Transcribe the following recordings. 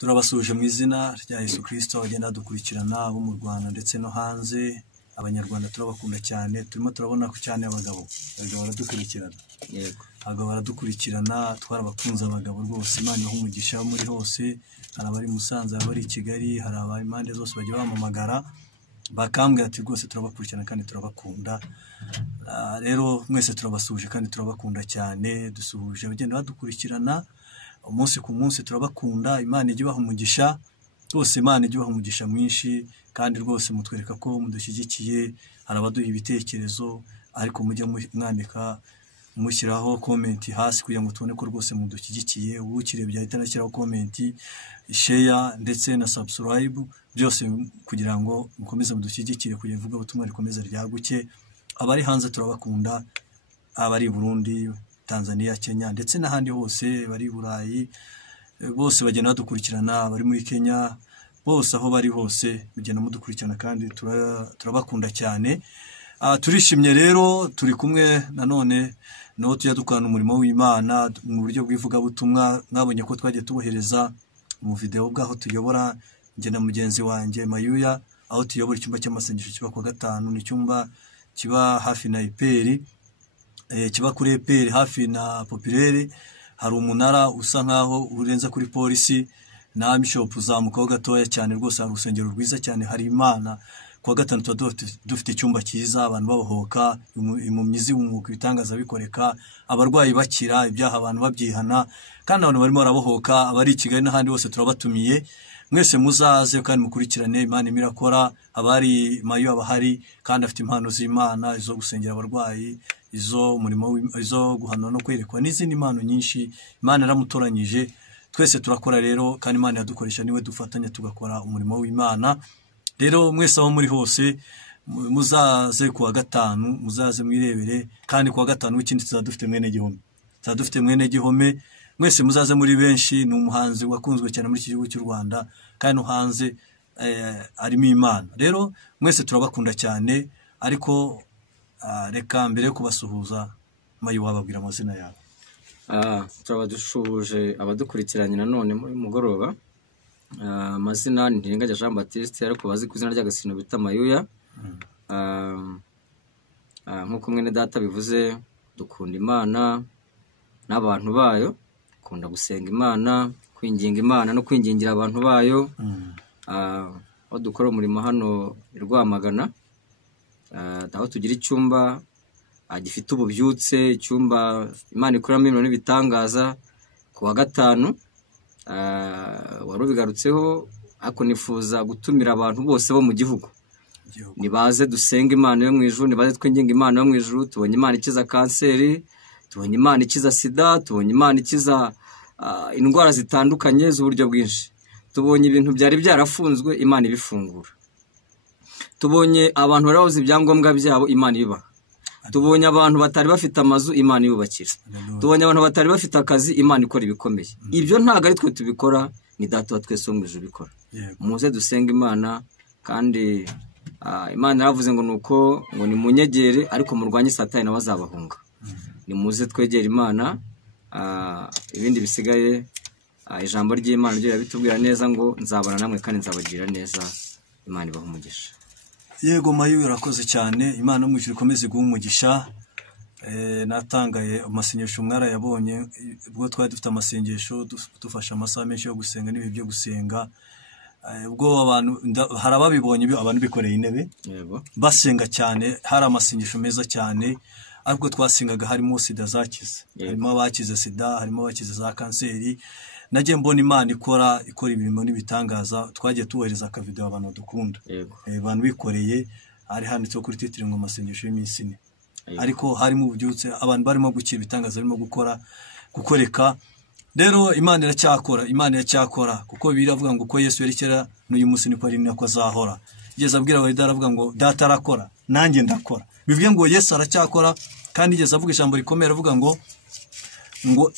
Turabasuje mu izina rya Yesu Kristo agenda dukurikirana abo mu Rwanda ndetse no hanze. Abanyarwanda turabakunda cyane, turimo turabona ko cyane abagabo baradukurikirana. Yego. Abagabo baradukurikirana, twarabakunze abagabo rwose. Imana ibahe umugisha muri hose. Hari abari Musanze, abari Kigali, hari abari impande zose bagiye bamamagara bakambwira ati rwose turabakurikirana kandi turabakunda. Rero mwese turabasuje kandi turabakunda cyane. Dusuhuje abagenda badukurikirana umunsi ku munsi, turabakunda. Imana ijye ibaha umugisha rwose, Imana ijye ibaha umugisha mwinshi, kandi rwose mutwereka ko mudushyigikiye. Hari abaduha ibitekerezo, ariko mujye mwandika mushyiraho comment hasi kugira ngo tubone ko rwose mudushyigikiye. Ukirebye ahita anashyiraho comment, share ndetse na subscribe, byose kugira ngo mukomeze mudushyigikire kugira ngo ubutumwa rikomeze ryaguke. Abari hanze turabakunda, abari i Burundi, Tanzania, Kenya ndetse n'ahandi hose, bari i Burayi bose bagenda badukurikirana, bari muri Kenya bose, aho bari hose bagenda mudukurikirana kandi turabakunda cyane. Turishimye rero, turi kumwe nanone no tujya dukorana umurimo w'Imana mu buryo bw'ivugabutumwa. Mwabonye ko twagiye tubohereza mu video bwaho tuyobora njye na mugenzi wanjye Mayuya, aho tuyobora icyumba cy'amasengesho kiba kwa gatanu. Ni icyumba kiba hafi na Eperi, kiba kuri Eperi hafi na Populaire. Hari umunara usa nkaho urenza kuri polisi na Bishop uzamukaho gatoya cyane. Rwose hari urusengero rwiza cyane, hari Imana. Kwa gatanu tuba dufite icyumba cyiza, abantu babohoka, impumyi zihumuka, ibitangaza bikoreka, abarwayi bakira, ibyaha abantu babyihana, kandi abantu barimo barabohoka. Abari i Kigali n'ahandi hose turabatumiye, mwese muzaze kandi mukurikirane. Imana imirakora. Abari Mayo abahari kandi afite impano z'Imana, izo gusengera abarwayi, izo umurimo, izo guhanura no kwerekwa, n'izindi impano nyinshi Imana yaramutoranyije. Twese turakora rero, kandi Imana yadukoresha, niwe dufatanya tugakora umurimo w'Imana. Rero mwese aho muri hose muzaze kuwa gatanu, muzaze mwirebere. Kandi kuwa gatanu w'ikindi tuzadufite mwene Gihome, tuzadufite mwene Gihome. Mwese muzaze muri benshi. Ni umuhanzi wakunzwe cyane muri iki gihugu cy'u Rwanda, kandi no hanze arimo Imana. Rero mwese turabakunda cyane, ariko reka mbere yo kubasuhuza Mayu wababwira amazina yawe. Turabadushuje abadukurikiranye nanone muri mugoroba. Amazina ni Ntiringanya Jean Baptiste, ariko bazi ku izina ry'agasino bita Mayuya. Nk'uko mwene data bivuze, dukunda Imana n'abantu bayo, dukunda gusenga Imana, kwinginga Imana no kwingingira abantu bayo. Aho dukora umurimo hano i Rwamagana, aho tugira icyumba gifite ububyutse, icyumba Imana ikoramo ibintu n'ibitangaza. Kuwa gatanu wari ubigarutseho, ariko nifuza gutumira abantu bose bo mu gihugu, nibaze dusenga Imana yo mu ijuru, nibaze twinginga Imana yo mu ijuru. Tubonye Imana ikiza kanseri, tubonye Imana ikiza sida, tubonye Imana ikiza indwara zitandukanye z'uburyo bwinshi. Tubonye ibintu byari byarafunzwe, Imana ibifungura. Tubonye abantu bari babuze ibyangombwa byabo, Imana ibibaha. Tubonye abantu batari bafite amazu, Imana ibubakira. Tubonye abantu batari bafite akazi, Imana ikora ibikomeye. Ibyo ntabwo ari twe tubikora, ni Data wa twese wo mu ijuru ubikora. Muze dusenga Imana, kandi Imana yaravuze ngo nuko ngo nimunyegere, ariko murwanye Satani nawe azabahunga. Nimuze twegere Imana. Ibindi bisigaye ijambo ry'Imana ryo yabitubwira neza ngo nzabana namwe kandi nzabagirira neza. Imana ibahe umugisha. Yego Mayu, urakoze cyane. Imana mu ijuru ikomeze guha umugisha. Natangaye amasengesho mwarayabonye, ubwo twari dufite amasengesho dufasha amasaha menshi yo gusenga n'ibihe byo gusenga. Ubwo abantu hari ababibonye, abantu bikoreye intebe basenga cyane. Hari amasengesho meza cyane, ariko twasengaga harimo sida zakize, harimo abakize sida, harimo abakize za kanseri. Nagiye mbona Imana ikora ibirimo n'ibitangaza. Twagiye tubohereza akavideo abantu dukunda, abantu bikoreye. Hari handitseho kuri titire ngo amasengesho y'iminsi 4, ariko harimo ububyutse, abantu barimo gukira, ibitangaza barimo gukoreka. Rero Imana iracyakora, Imana iracyakora, kuko biravuga ngo uko Yesu yari kera n'uyu munsi niko ari nako azahora. Yigeze abwira abayuda aravuga ngo Data arakora, nanjye ndakora. Bivuge ngo Yesu aracyakora, kandi yigeze avuga ijambo rikomeye aravuga ngo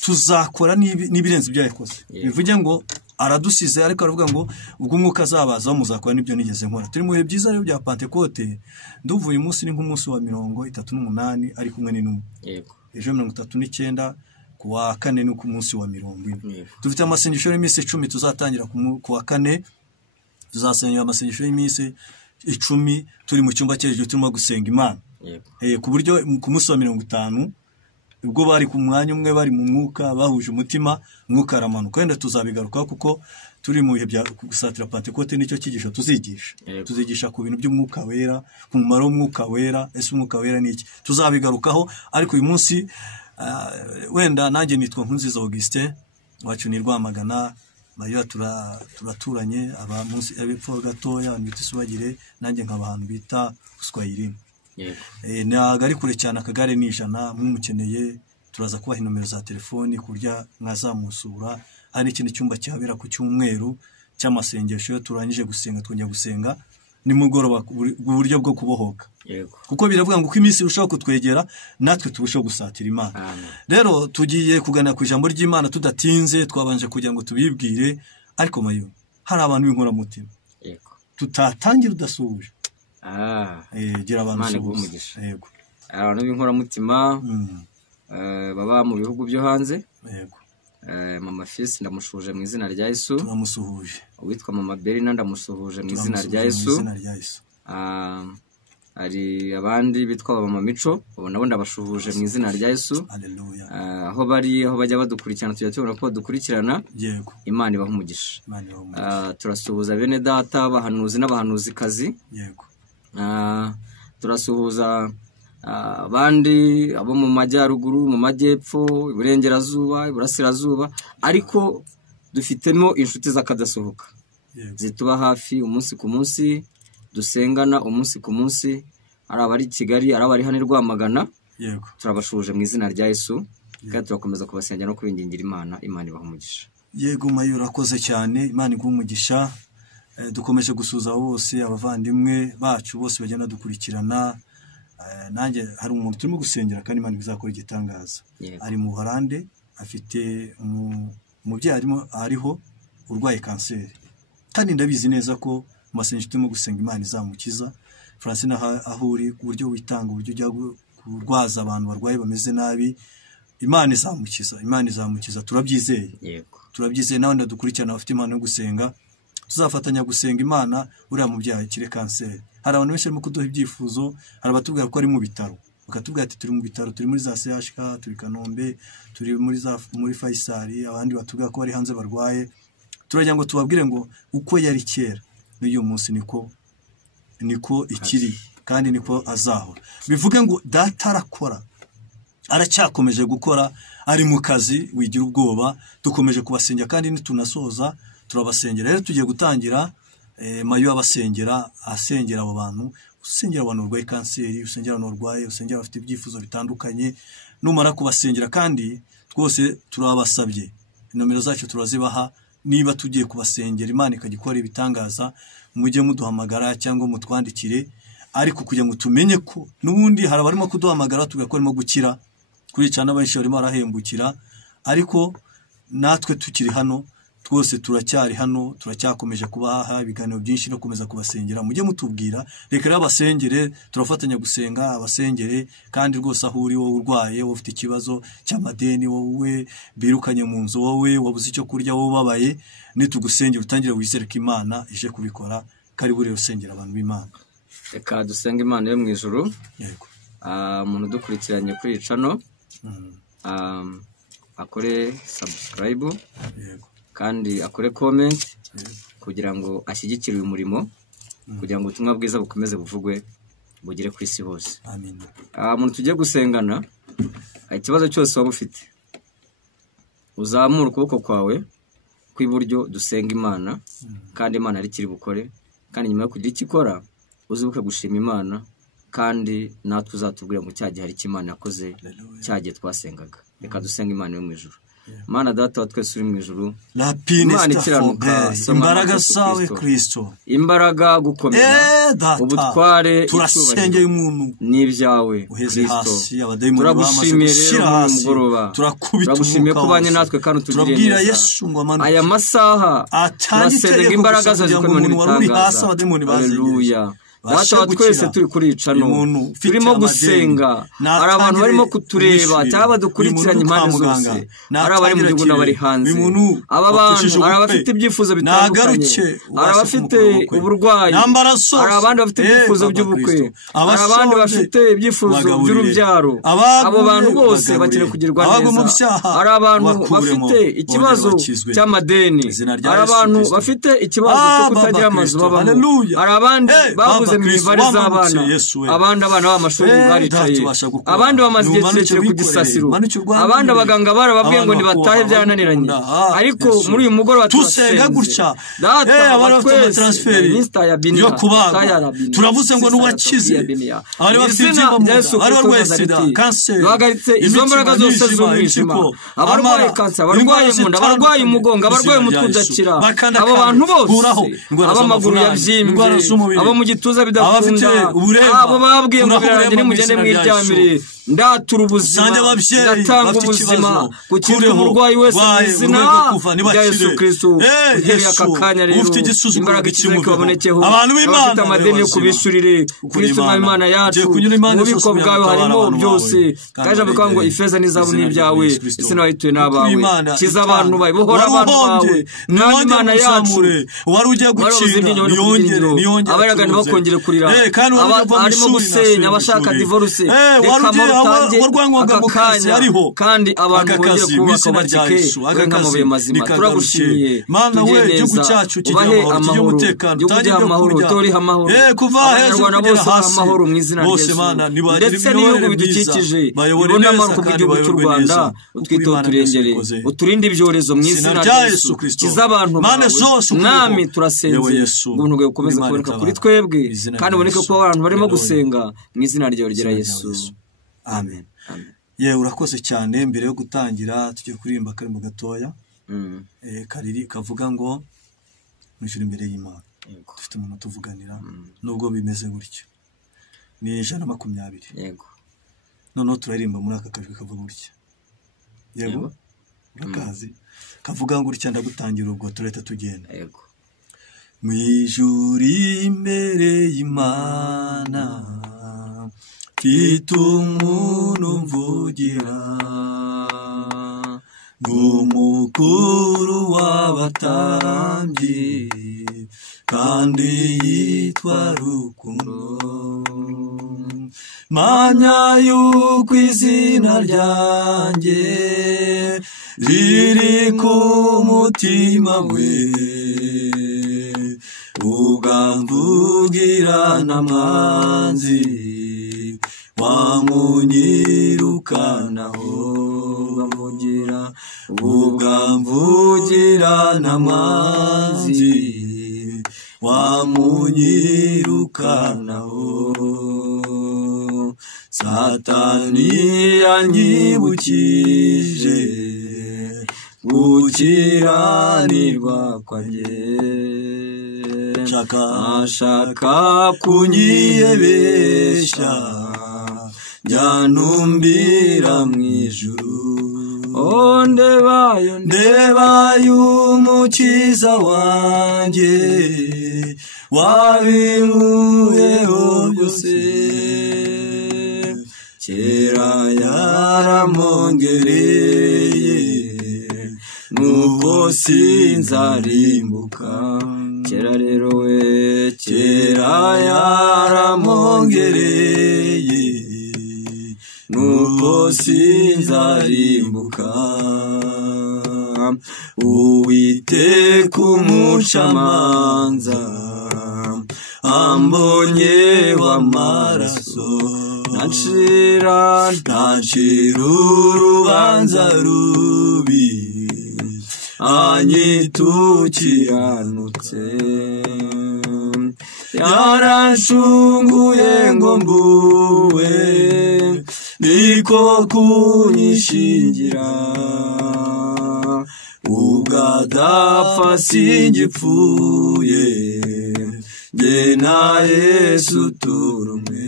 tuzakora n'ibirenze ibyo yakoze. Bivuge ngo aradusize, ariko aravuga ngo ubwo umwuka azabaza muzakora n'ibyo nigeze nkora. Turi mu bihe byiza rero bya Pentecote. Ndumva uyu munsi ni nk'umunsi wa 38 ari kumwe n'intumwa. Ejo 39 ku wa kane no ku munsi wa 40. Yego. Dufite amasengesho y'iminsi 10 tuzatangira ku wa kane, tuzasenga amasengesho y'iminsi 10 turi mu cyumba cyerejo turimo gusenga Imana. Yego. Ku buryo ku munsi wa 50 ubwo bari ku mwanya umwe bari mu mwuka bahuje umutima, mwuka aramanuka. Wenda tuzabigaruka kuko turi mu bihe bya gusatira Pentecote nicyo kigisho tuzigisha. Tuzigisha ku bintu by'umwuka wera, ku mumaro w'umwuka wera, ese umwuka wera ni iki. Tuzabigarukaho, ariko uyu munsi wenda nanjye nitwa Nkunziza Augustin, wacu ni Rwamagana, Mayo turaturanye, aba munsi abepfo gatoya nitwa Subagire, nanjye nk'abantu bita Uswahili. Ntago ari kure cyane, akagare ni 100, mumukeneye turaza kubaha nomero za telefoni kurya mwazamusura. Hari ikindi cyumba cyabera ku cyumweru cy'amasengesho, turangije gusenga twongera gusenga nimugoroba uburyo bwo kubohoka. Yego. Kuko biravuga ngo uko iminsi irushaho kutwegera natwe turushaho gusatira Imana. Rero tugiye kugana ku ijambo ry'Imana tudatinze, twabanje kugira ngo tubibwire, ariko Mayo hari abantu b'inkora mutima. Yego. Tutatangira udasubije. Gira abantu umugisha. Yego. Abantu b'inkora mutima baba mu bihugu byo hanze. Yego. Mama Fils ndamushuje mu izina rya Yesu. Turamusuhuje. Uwitwa Mama Berina ndamusuhuje mu izina rya Yesu. Hari abandi bitwa Mama Mico, nabo ndabashuhuje mu izina rya Yesu. Haleluya. Aho bajya badukurikirana, tujya tubona ko badukurikirana. Yego. Imana ibaha umugisha. Turasuhuza bene data bahanuzi n'abahanuzikazi. Yego. Turasuhuza abandi abo mu majyaruguru, mu majyepfo, iburengerazuba, iburasirazuba, ariko dufitemo inshuti zakadasohoka. Zituba hafi umunsi ku munsi, dusengana umunsi ku munsi, ari abari Kigali, ari abari hano Rwamagana. Yego. Turabashuje mu izina rya Yesu, kandi turakomeza kubasengera no kubingingira Imana ibaha umugisha. Yego Mayo, urakoze cyane, Imana iguha umugisha. Dukomeje gusuza bose abavandimwe bacu bose bagenda dukurikirana. Nanjye hari umuntu turimo gusengera kandi Imana izakora igitangaza. Ari mu Buholande, afite umubyeyi ariho urwaye kanseri, kandi ndabizi neza ko masengesho turimo gusenga Imana izamukiza. Francine aho uri, uburyo witanga, uburyo ujya kurwaza abantu barwaye bameze nabi, Imana izamukiza, turabyizeye. Yego. Turabyizeye. Nawe ndadukurikirana bafite impano yo gusenga, tuzafatanya gusenga Imana uriya mubyeyi kire kanseri. Hari abantu benshi barimo kuduha ibyifuzo, hari abatubwira ko ari mu bitaro, bakatubwira ati turi mu bitaro, turi muri za CHK, turi Kanombe, turi muri Faisal, abandi batubwira ko bari hanze barwaye. Turagira ngo tubabwire ngo uko yari kera n'uyu munsi niko ikiri, kandi niko azahora. Bivuge ngo data arakora, aracyakomeje gukora, ari mu kazi, wigira ubwoba. Dukomeje kubasengera kandi nitunasoza turabasengera. Rero tugiye gutangira Mayo asengera abo bantu, usengera abantu barwaye kanseri, usengera abantu barwaye, usengera bafite ibyifuzo bitandukanye. Numara kubasengera kandi twose turabasabye, nomero zacu turazibaha. Niba tugiye kubasengera Imana ikagikora ibitangaza, mujye muduhamagara cyangwa mutwandikire, ariko kugira ngo tumenye ko n'ubundi hari abarimo kuduhamagara tugakora arimo gukira, kuricana n'abenshi barimo arahembukira, ariko natwe tukiri hano, twose turacyari hano, turacyakomeje kubaha ibiganiro byinshi no komeza kubasengera. Mujye mutubwira, reka rero abasengere, turafatanya gusenga abasengere. Kandi rwose aho uri, wowe urwaye, wowe ufite ikibazo cy'amadeni, wowe birukanye mu nzu, wowe wabuze icyo kurya, wowe ubabaye, nitugusengera utangire wizere ko Imana ije kubikora. Karibu rero usengera abantu b'Imana. Reka dusenga Imana yo mu ijuru. Yego. Umuntu dukurikiranye kuri channel akore subscribe. Yego. Kandi akore comment kugira ngo ashyigikire uyu murimo, kugira ngo ubutumwa bwiza bukomeze buvugwe bugire ku isi hose. Amen. Umuntu tugiye gusengana, ikibazo cyose waba ufite, uzamura ukuboko kwawe kw'iburyo, dusenga Imana, kandi Imana ari kiri bukore. Kandi nyuma yo kugira icyo ikora, uzibuke gushima Imana, kandi natwe uzatubwira ngo cyagihe hari icyo Imana yakoze, cyagihe twasengaga. Reka dusenga Imana yo mu ijuru. Mana data wa twese uri mu ijuru, Imana ikiranuka, imbaraga zawe Kristo, imbaraga gukomera, ubutware, turasengeye umuntu n'ibyawe Kristo. Turagushimiye rero mu mugoroba, turagushimiye ko banye natwe kandi utugiriye neza. Aya masaha turasenga imbaraga zawe zikomeye n'ibitangaza. Haleluya. data twese turi kurica no turimo gusenga ari abantu barimo kutureba cyangwa dukurikiranye impande zose ari abari mu gihugu n'abari hanze aba bantu ari abafite ibyifuzo bitandukanye ari abafite uburwayi ari abandi bafite ibyifuzo by'ubukwe ari abandi bafite ibyifuzo by'urubyaro abo bantu bose bakire kugirwa neza ari abantu bafite ikibazo cy'amadeni ari abantu bafite ikibazo cyo kutagira amazu babamo ari abandi babuze imibare z'abana abandi abana b'amashuri baricaye abandi bamaze igihe kirekire ku gisasiro abandi abaganga barababwiye ngo nibatahe byarananiranye ariko muri uyu mugoroba tusenga gutya abari bafite transfert yo kubaga turavuze ngo n'uwakize abari bafite ibyuma ari barwaye sida kanseri bahagaritse izo mbaraga zose z'umwijima abarwaye kanseri abarwaye mu nda abarwaye umugongo abarwaye umutwe udakira abo bantu bose abamaguru yabyimbye abo mu gituza bidakunda abo babwiye ngo birarangiye nimugende mwiryamire ndatura ubuzima ndatanga ubuzima gukira umurwayi wese mu izina rya Yesu Kristo uhereye aka kanya rero imbaraga ikize kabonekeho abafite amadeni yo kubishyurire Kristo Imana yacu mu biko bwawe harimo byose kaje avuga ngo ifeza n'izabu n'ibyawe ese nawituye n'abawe kiza abantu bawe bohora abantu bawe n'Imana yacu wari ugiye gucinga niyongere abaraga ntibakongere kurira arimo gusenya abashaka divorce reka kandi abantu bongeye kubaka amatike bakamabuye mazima turagushimiye Mana we igihugu cyacu kigira amahoro tugiye amahoro toriha amahoro kuva hejuru kugera hasi amahoro mu izina rya Yesu ndetse n'ibihugu bidukikije ibona amahoro ku gihugu cy'u Rwanda utwiteho turengere uturinde ibyorezo mu izina rya Yesu kiza abantu mwami turasenze ubuntu bwawe bukomeze kuboneka kuri twebwe kandi uboneke ko abantu barimo gusenga mu izina rya Yesu. Amen. Yewe urakoze cyane. Mbere yo gutangira tugiye kuririmba karimbo gatoya kariri kavuga ngo nishuri imbere y'Imana dufite umuntu tuvuganira nubwo bimeze gutyo ni 120 yego noneho turaririmba muri aka kajwi kavuga gutya yego urakazi kavuga ngo gutya ndagutangira ubwo tureta tugenda yego mwijuri imbere y'Imana Titumuntu mvugira ng'umukuru w'abatambyi kandi yitwa Rukundo manya yuko izina ryanjye riri ku mutima we ugamvugira n'amanzi wamunyirukanaho bamugira ugamvugira n'amanzi wamunyirukanaho Satani yanyibukije gukiranirwa kwanjye ashaka kunyiyebesha Janumbira mwijuru ndebayo umukiza wanjye wabimuyeho byose kera yaramongereye nuko sinzarimbuka kera rero we kera yaramongereye nuko sinzarimbuka Uwiteka umucamanza ambonye w'amaraso ntacira urubanza rubi anyitukiranutse yaranshunguye ngo mbuwe niko kunyishingira ubwadapfa singipfuye nge na Yesu turumwe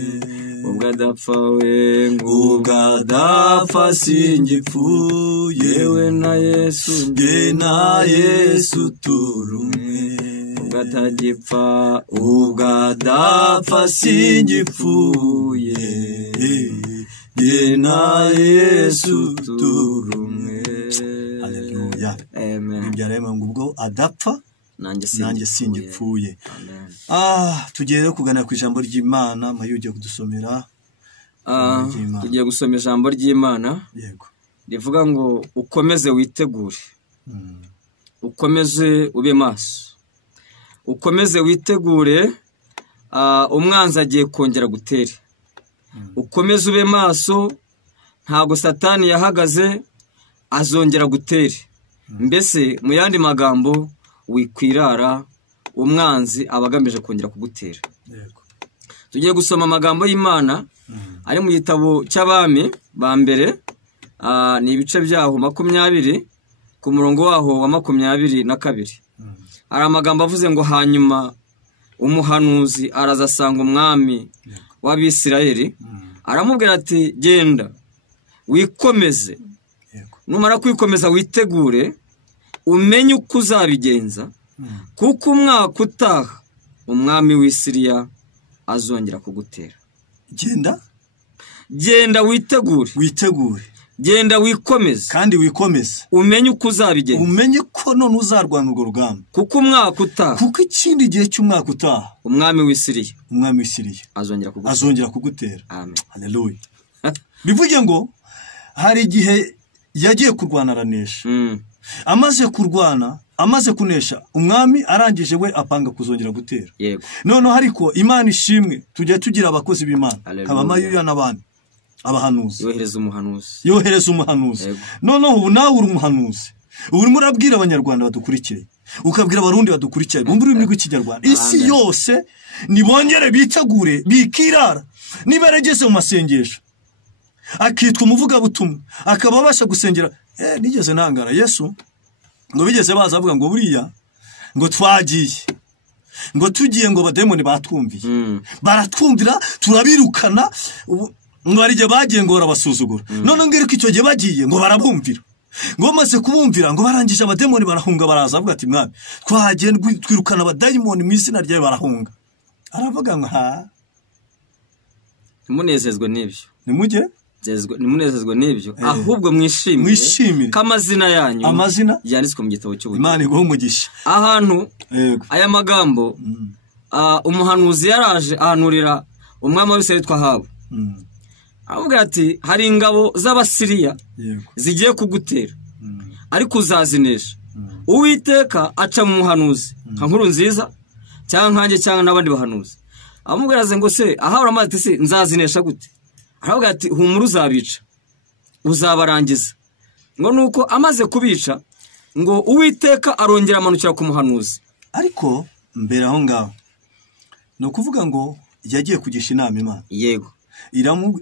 ubwadapfa we ubwadapfa singipfuye we na Yesu nge na Yesu turumwe ubwo atagipfa ubwo adapfa singipfuye jye na Yesu turumwe. Haleluya. Amen. Ibyarema ngo ubwo adapfa nanjye singipfuye. Amen. Tugiye rero kugana ku ijambo ry'Imana. Mayu ugiye kudusomera. Tugiye gusoma ijambo ry'Imana. Yego. Rivuga ngo ukomeze witegure. Ukomeze ube maso. Ukomeze witegure, umwanzi agiye kongera gutera. Ukomeze ube maso, ntago Satani yahagaze azongera gutera. Mbese mu yandi magambo wikwirara, umwanzi abagamije kongera kugutera. Yego. Tugiye gusoma amagambo y'Imana ari mu gitabo cy'Abami ba mbere, ni ibice byaho 20 ku murongo waho wa 22. Ari amagambo avuze ngo hanyuma umuhanuzi araza asanga umwami w'Abisirayeli, aramubwira ati genda wikomeze, numara kwikomeza witegure, umenye uko uzabigenza, kuko umwaka utaha umwami w'Isiriya azongera kugutera. Genda witegure, genda wikomeze, kandi wikomeze, umenye uko uzabigenza, umenye ko none uzarwana urwo rugamba, kuko umwaka utaha, kuko ikindi gihe cy'umwaka utaha umwami w'Isiriya azongera kugutera. Amen. Haleluya. Bivuge ngo hari igihe yagiye kurwana aranesha. Amaze kurwana, amaze kunesha, umwami arangije we apanga kuzongera gutera. Yego. None hariko Imana ishimwe, tujye tugira abakozi b'Imana, Abamayuya n'abandi abahanuzi. Yohereza umuhanuzi. None ubu nawe uri umuhanuzi. Ubu murabwira abanyarwanda badukurikiye, ukabwira abarundi badukurikiye, bumva ururimi rw'ikinyarwanda. Isi yose nibongere bitegure, bikirara, nibaregeze mu masengesho, akitwa umuvugabutumwa, akaba abasha gusengera. Nigeze ntangara Yesu ngo bigeze baza avuga ngo buriya ngo twagiye, ngo tugiye, ngo abademoni batwumviye, baratwumvira turabirukana, ngo arije bagiye ngo barabasuzugura. None ngere ko icyo gihe bagiye ngo barabumvira, ngo bamaze kubumvira ngo barangije abademoni barahunga, baraza avuga ati mwami twagiye twirukana abademoni mu izina ryawe, barahunga. Aravuga ngo munezezwe n'ibyo, nimunezezwe n'ibyo, ahubwo mwishimire k'amazina yanyu yanditswe mu gitabo cy'ubugingo. Imana iguhe umugisha. Ahantu aya magambo umuhanuzi yaraje ahanurira umwami w'Isirayeli witwa Ahabu. Avuga ati hari ingabo z'Abasiriya zigiye kugutera, ariko uzazinesha. Uwiteka aca mu muhanuzi nka Nkurunziza cyangwa nkanjye cyangwa n'abandi bahanuzi, amubwira ngo se Ahabu aramaze ati se nzazinesha gute? Aravuga ati humura uzabica, uzabarangiza. Ngo nuko amaze kubica, ngo Uwiteka arongera amanukira ku muhanuzi. Ariko mbere aho ngaho no kuvuga ngo yagiye kugisha inama Imana. Yego.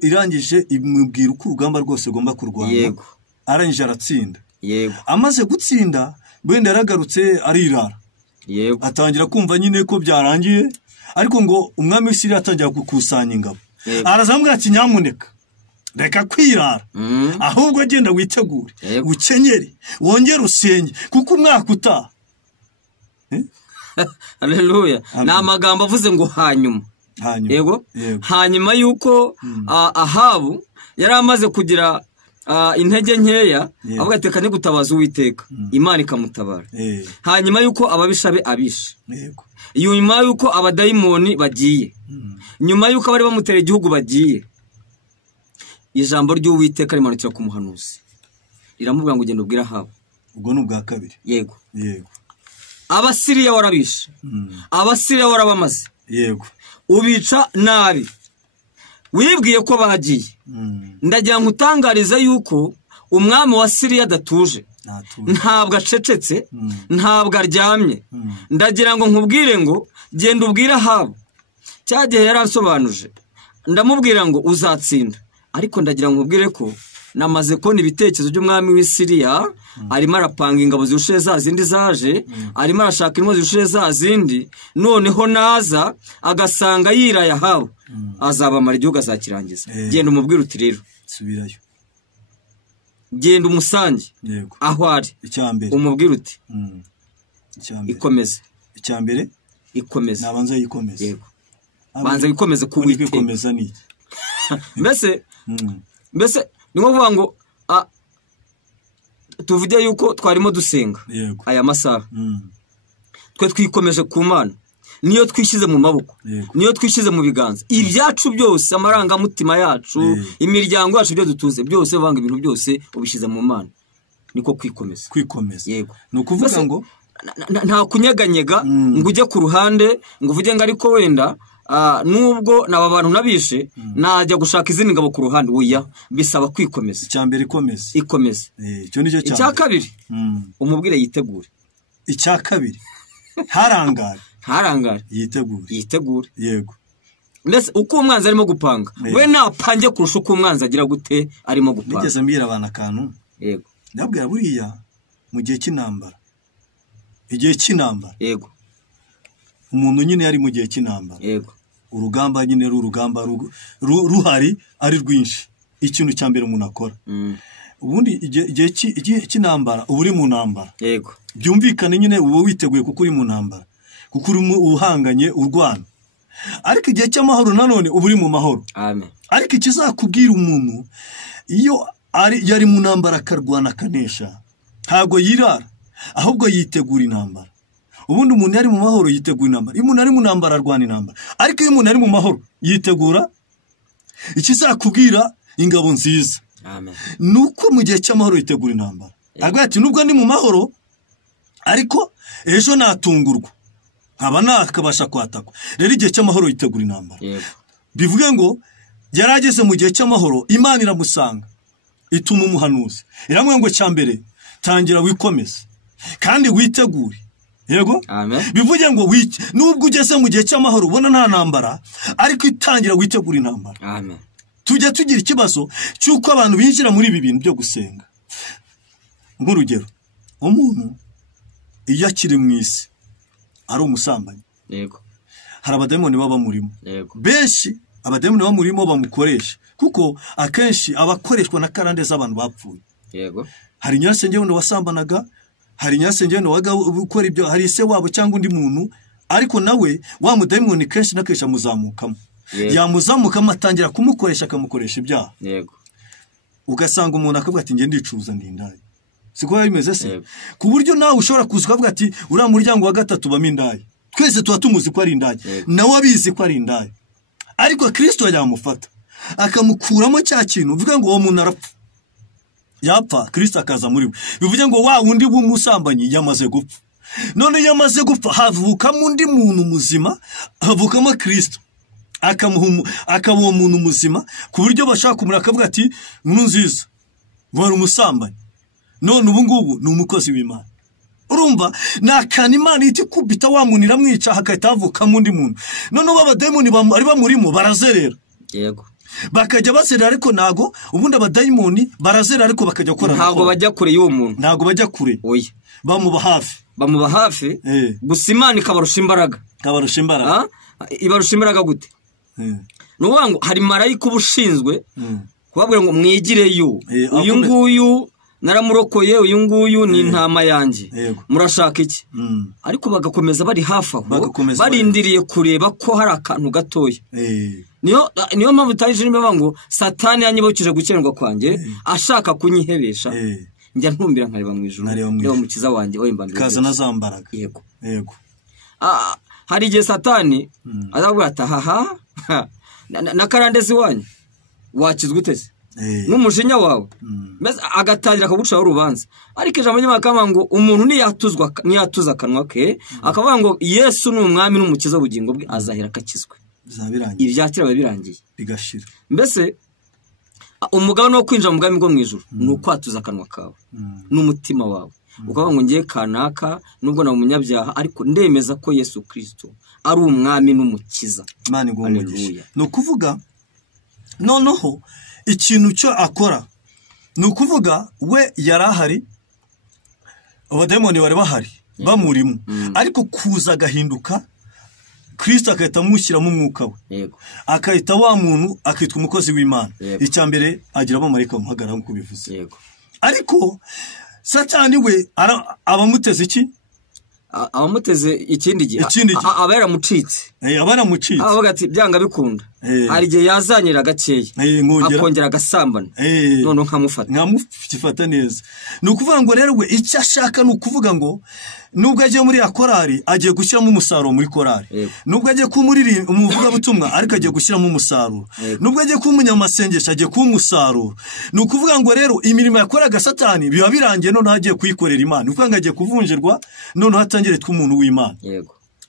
Irangije imubwira uko urugamba rwose agomba kurwana. Yego. Arangije aratsinda. Yego. Amaze gutsinda, wenda yaragarutse arirara. Yego. Atangira kumva nyine ko byarangiye, ariko ngo umwami w'Isiriya atangira gukusanya ingabo. Arazambwira ati nyamuneka reka kwirara, ahubwo agenda witegure, ukenyere, wongere usenge, kuko umwaka utaha. Haleluya. Na magambo avuze ngo hanyuma. Yego. Hanyuma yuko Ahabu yari amaze kugira intege nkeya, avuga ati kane gutabaza Uwiteka, Imana ikamutabara. Hanyuma yuko ababisha be abisha. Yego. Nyuma yuko abadayimoni bagiye, nyuma yuko bari bamutera igihugu bagiye, ijambo ry'Uwiteka rimanukira ku muhanuzi, riramubwira ngo ugende ubwira Ahabu. Ubwo ni ubwa kabiri. Yego. Yego. Abasiriya warabisha, Abasiriya warabamaze. Yego. Ubica nabi, wibwiye ko bagiye. Ndagira ngo utangarize yuko umwami wa Siriya adatuje, ntabwo acecetse, ntabwo aryamye. Ndagira ngo nkubwire ngo genda ubwira Ahabu. Cyagihe yaransobanuje, ndamubwira ngo uzatsinda, ariko ndagira ngo nkubwire ko namaze kubona ibitekerezo by'umwami w'Isiriya, arimo arapanga ingabo zirushe za zindi zaje, arimo arashaka intwaro zirushe za zindi, noneho naza agasanga yiraye Ahabu, azabamara igihugu azakirangiza. Genda umubwire uti rero subirayo, genda umusange aho ari, umubwire uti ikomeze. Icyambere ikomeze. nabanza yikomeze. Yego. Banza yikomeze ku Uwiteka. Kwikomeza ni iki? mbese ni nko kuvuga ngo tuvuge yuko twarimo dusenga Yego. aya masaha. Twe twikomeje ku Mana, niyo twishyize mu maboko, niyo twishyize mu biganza, ibyacu byose, amarangamutima yacu, imiryango yacu, ibyo dutuze byose, vanga ibintu byose ubishyize mu Mana, niko kwikomeza. Yego. Ni ukuvuga ngo nta kunyeganyega ngo ujye ku ruhande ngo uvuge ngo ariko wenda nubwo naba bantu nabishe najya gushaka izindi ngabo ku ruhande. Oya, bisaba kwikomeza. Icyambere ikomeze. Icyo nicyo cyambere. Icya kabiri umubwire yitegure. Icya kabiri ntarangare. Yitegure. Yego. Mbese uko umwanzi arimo gupanga, we napange kurusha uko umwanzi agira gute arimo gupanga. Nigeze mbwira abantu akantu. Yego. Ndabwira buriya mu gihe cy'intambara. Igihe cy'intambara. Yego. Umuntu nyine yari mu gihe cy'intambara. Yego. Urugamba nyine urugamba ruhari ari rwinshi. Ikintu cya mbere umuntu akora. Ubundi igihe cy'intambara uba uri mu ntambara. Yego. Byumvikane nyine uba witeguye kuko uri mu ntambara, kuko uri uhanganye urwana. Ariko igihe cy'amahoro nanone uba uri mu mahoro. Amen. Ariko ikizakubwira umuntu iyo yari mu ntambara akarwana akanesha, ntabwo yirara, ahubwo yitegura intambara. Ubundi umuntu yari mu mahoro yitegura intambara. Iyo umuntu ari mu ntambara arwana intambara. Ariko iyo umuntu ari mu mahoro yitegura ikizakubwira ingabo nziza. Amen. Nuko mu gihe cy'amahoro yitegura intambara. Avuga ati nubwo ndi mu mahoro ariko ejo natungurwa nkaba nakabasha kwatakwa. Rero igihe cy'amahoro yitegura intambara. Bivuge ngo yarageze mu gihe cy'amahoro, Imana iramusanga ituma umuhanuzi iramwe ngo cyambere tangira wikomeze kandi witegure. Yego. Amen. Bivuge ngo nubwo ugeze mu gihe cy'amahoro ubona nta ntambara ariko itangira witegura intambara. Amen. Tujya tugira ikibazo cyuko abantu binjira muri ibi bintu byo gusenga. Nk'urugero, umuntu iyo akiri mu isi ari umusambanyi. Yego. Hari abadayimoni baba murimo. Yego. Benshi abadayimoni baba murimo bamukoresha kuko akenshi abakoreshwa na karande z'abantu bapfuye. Yego. Hari nyirasenge wundi wasambanaga, hari nyirasenge wundi waga gukora ibyo, hari se wabo cyangwa undi muntu, ariko nawe wa mudayimoni kenshi na kenshi amuzamukamo. Yamuzamukamo atangira kumukoresha akamukoresha ibyaha. Yego. Ugasanga umuntu akavuga ati nge ndicuza ndindaye. Siko bimeze se? Ku buryo nawe ushobora kuza ukavuga ati uriya muryango wa gatatu bamo indaye. Twese tuba tumuzi ko ari indaye. Nawe abizi ko ari indaye. Ariko Kristo yamufata akamukuramo cya kintu, uvuga ngo uwo muntu arapfa. Yapfa, Kristo akaza muri we. Bivuge ngo wa wundi w'umusambanyi yamaze gupfa. None yamaze gupfa havukamo undi muntu muzima, havukamo Kristo. Akaba uwo muntu muzima ku buryo bashaka kumura akavuga ati nziza wari umusambanyi, none ubu ngubu ni umukozi w'Imana. Urumva nakana Imana iti kubita wa muntu iramwica hakahita havukamo undi muntu. None abadayimoni bari bamurimo barazerera. Yego. Bakajya bazerera ariko nago ubundi abadayimoni barazerera ariko bakajya gukora. Ntago bajya kure y'uwo muntu. Ntago bajya kure. Oya. Bamuba hafi. Gusa Imana ikabarusha imbaraga. Ibarusha imbaraga gute? Nuvuga ngo hari marayika ubushinzwe kubabwira ngo mwigireyo. Uyu nguyu naramurokoye, uyu nguyu ni intama yanjye. Murashaka iki? Ariko bagakomeza bari hafi aho, barindiriye kureba ko hari akantu gatoya. Niyo mpamvu utayije niba ngo Satani yanyibukije gukenerwa kwanjye ashaka kunyihebesha. Njya ntumbira nkareba mu ijuru. Reba mukiza wanjye oye mbambye. Kaza nazambaraga. Yego. Hari igihe Satani azavuga ati haha na karandezi wanyu wakizwe utese n'umujinya wawe, agatangira akagucaho urubanza. Ariko ijambo ry'Imana ngo umuntu niyatuza akanwa ke akavuga ngo Yesu ni umwami n'umukiza w'ubugingo bwe, azahera akakizwe. Ibyakira birangiye bigashira. Mbese umugabane wo kwinjira mu bwami bwo mu ijuru ni ukwatuza akanwa kawe n'umutima wawe, ukavuga ngo ngiye kanaka nubwo na umunyabyaha ariko ndemeza ko Yesu Kristo ari umwami n'umukiza. Imana igumugisha. No kuvuga noneho ikintu cyo akora ni ukuvuga we yarahari, abadayimoni bari bahari bamurimo, ariko kuza agahinduka Kristo akahita amushyiramo umwuka we, akahita wa muntu akitwa umukozi w'Imana. Icyambere agira abamarayika bamuhagarara nk'uko bivuze. Ariko Satani we abamuteze iki? abamuteze ikindi gihe aba yaramucitse avuga ati byanga bikunda hari igihe yazanyira gakeya akongera agasambana none nkamufata neza ni ukuvuga ngo rero we icyo ashaka ni ukuvuga ngo nubwo agiye muri ya korari agiye gushyiramo umusaruro muri korari nubwo agiye kumuririmba umuvugabutumwa ariko agiye gushyiramo umusaruro nubwo agiye kuba umunyamasengesho agiye kuba umusaruro ni ukuvuga ngo rero imirimo yakoraga Satani biba birangiye none agiye kuyikorera Imana ni ukuvuga ngo agiye kuvunjirwa none hatangire tw'umuntu w'Imana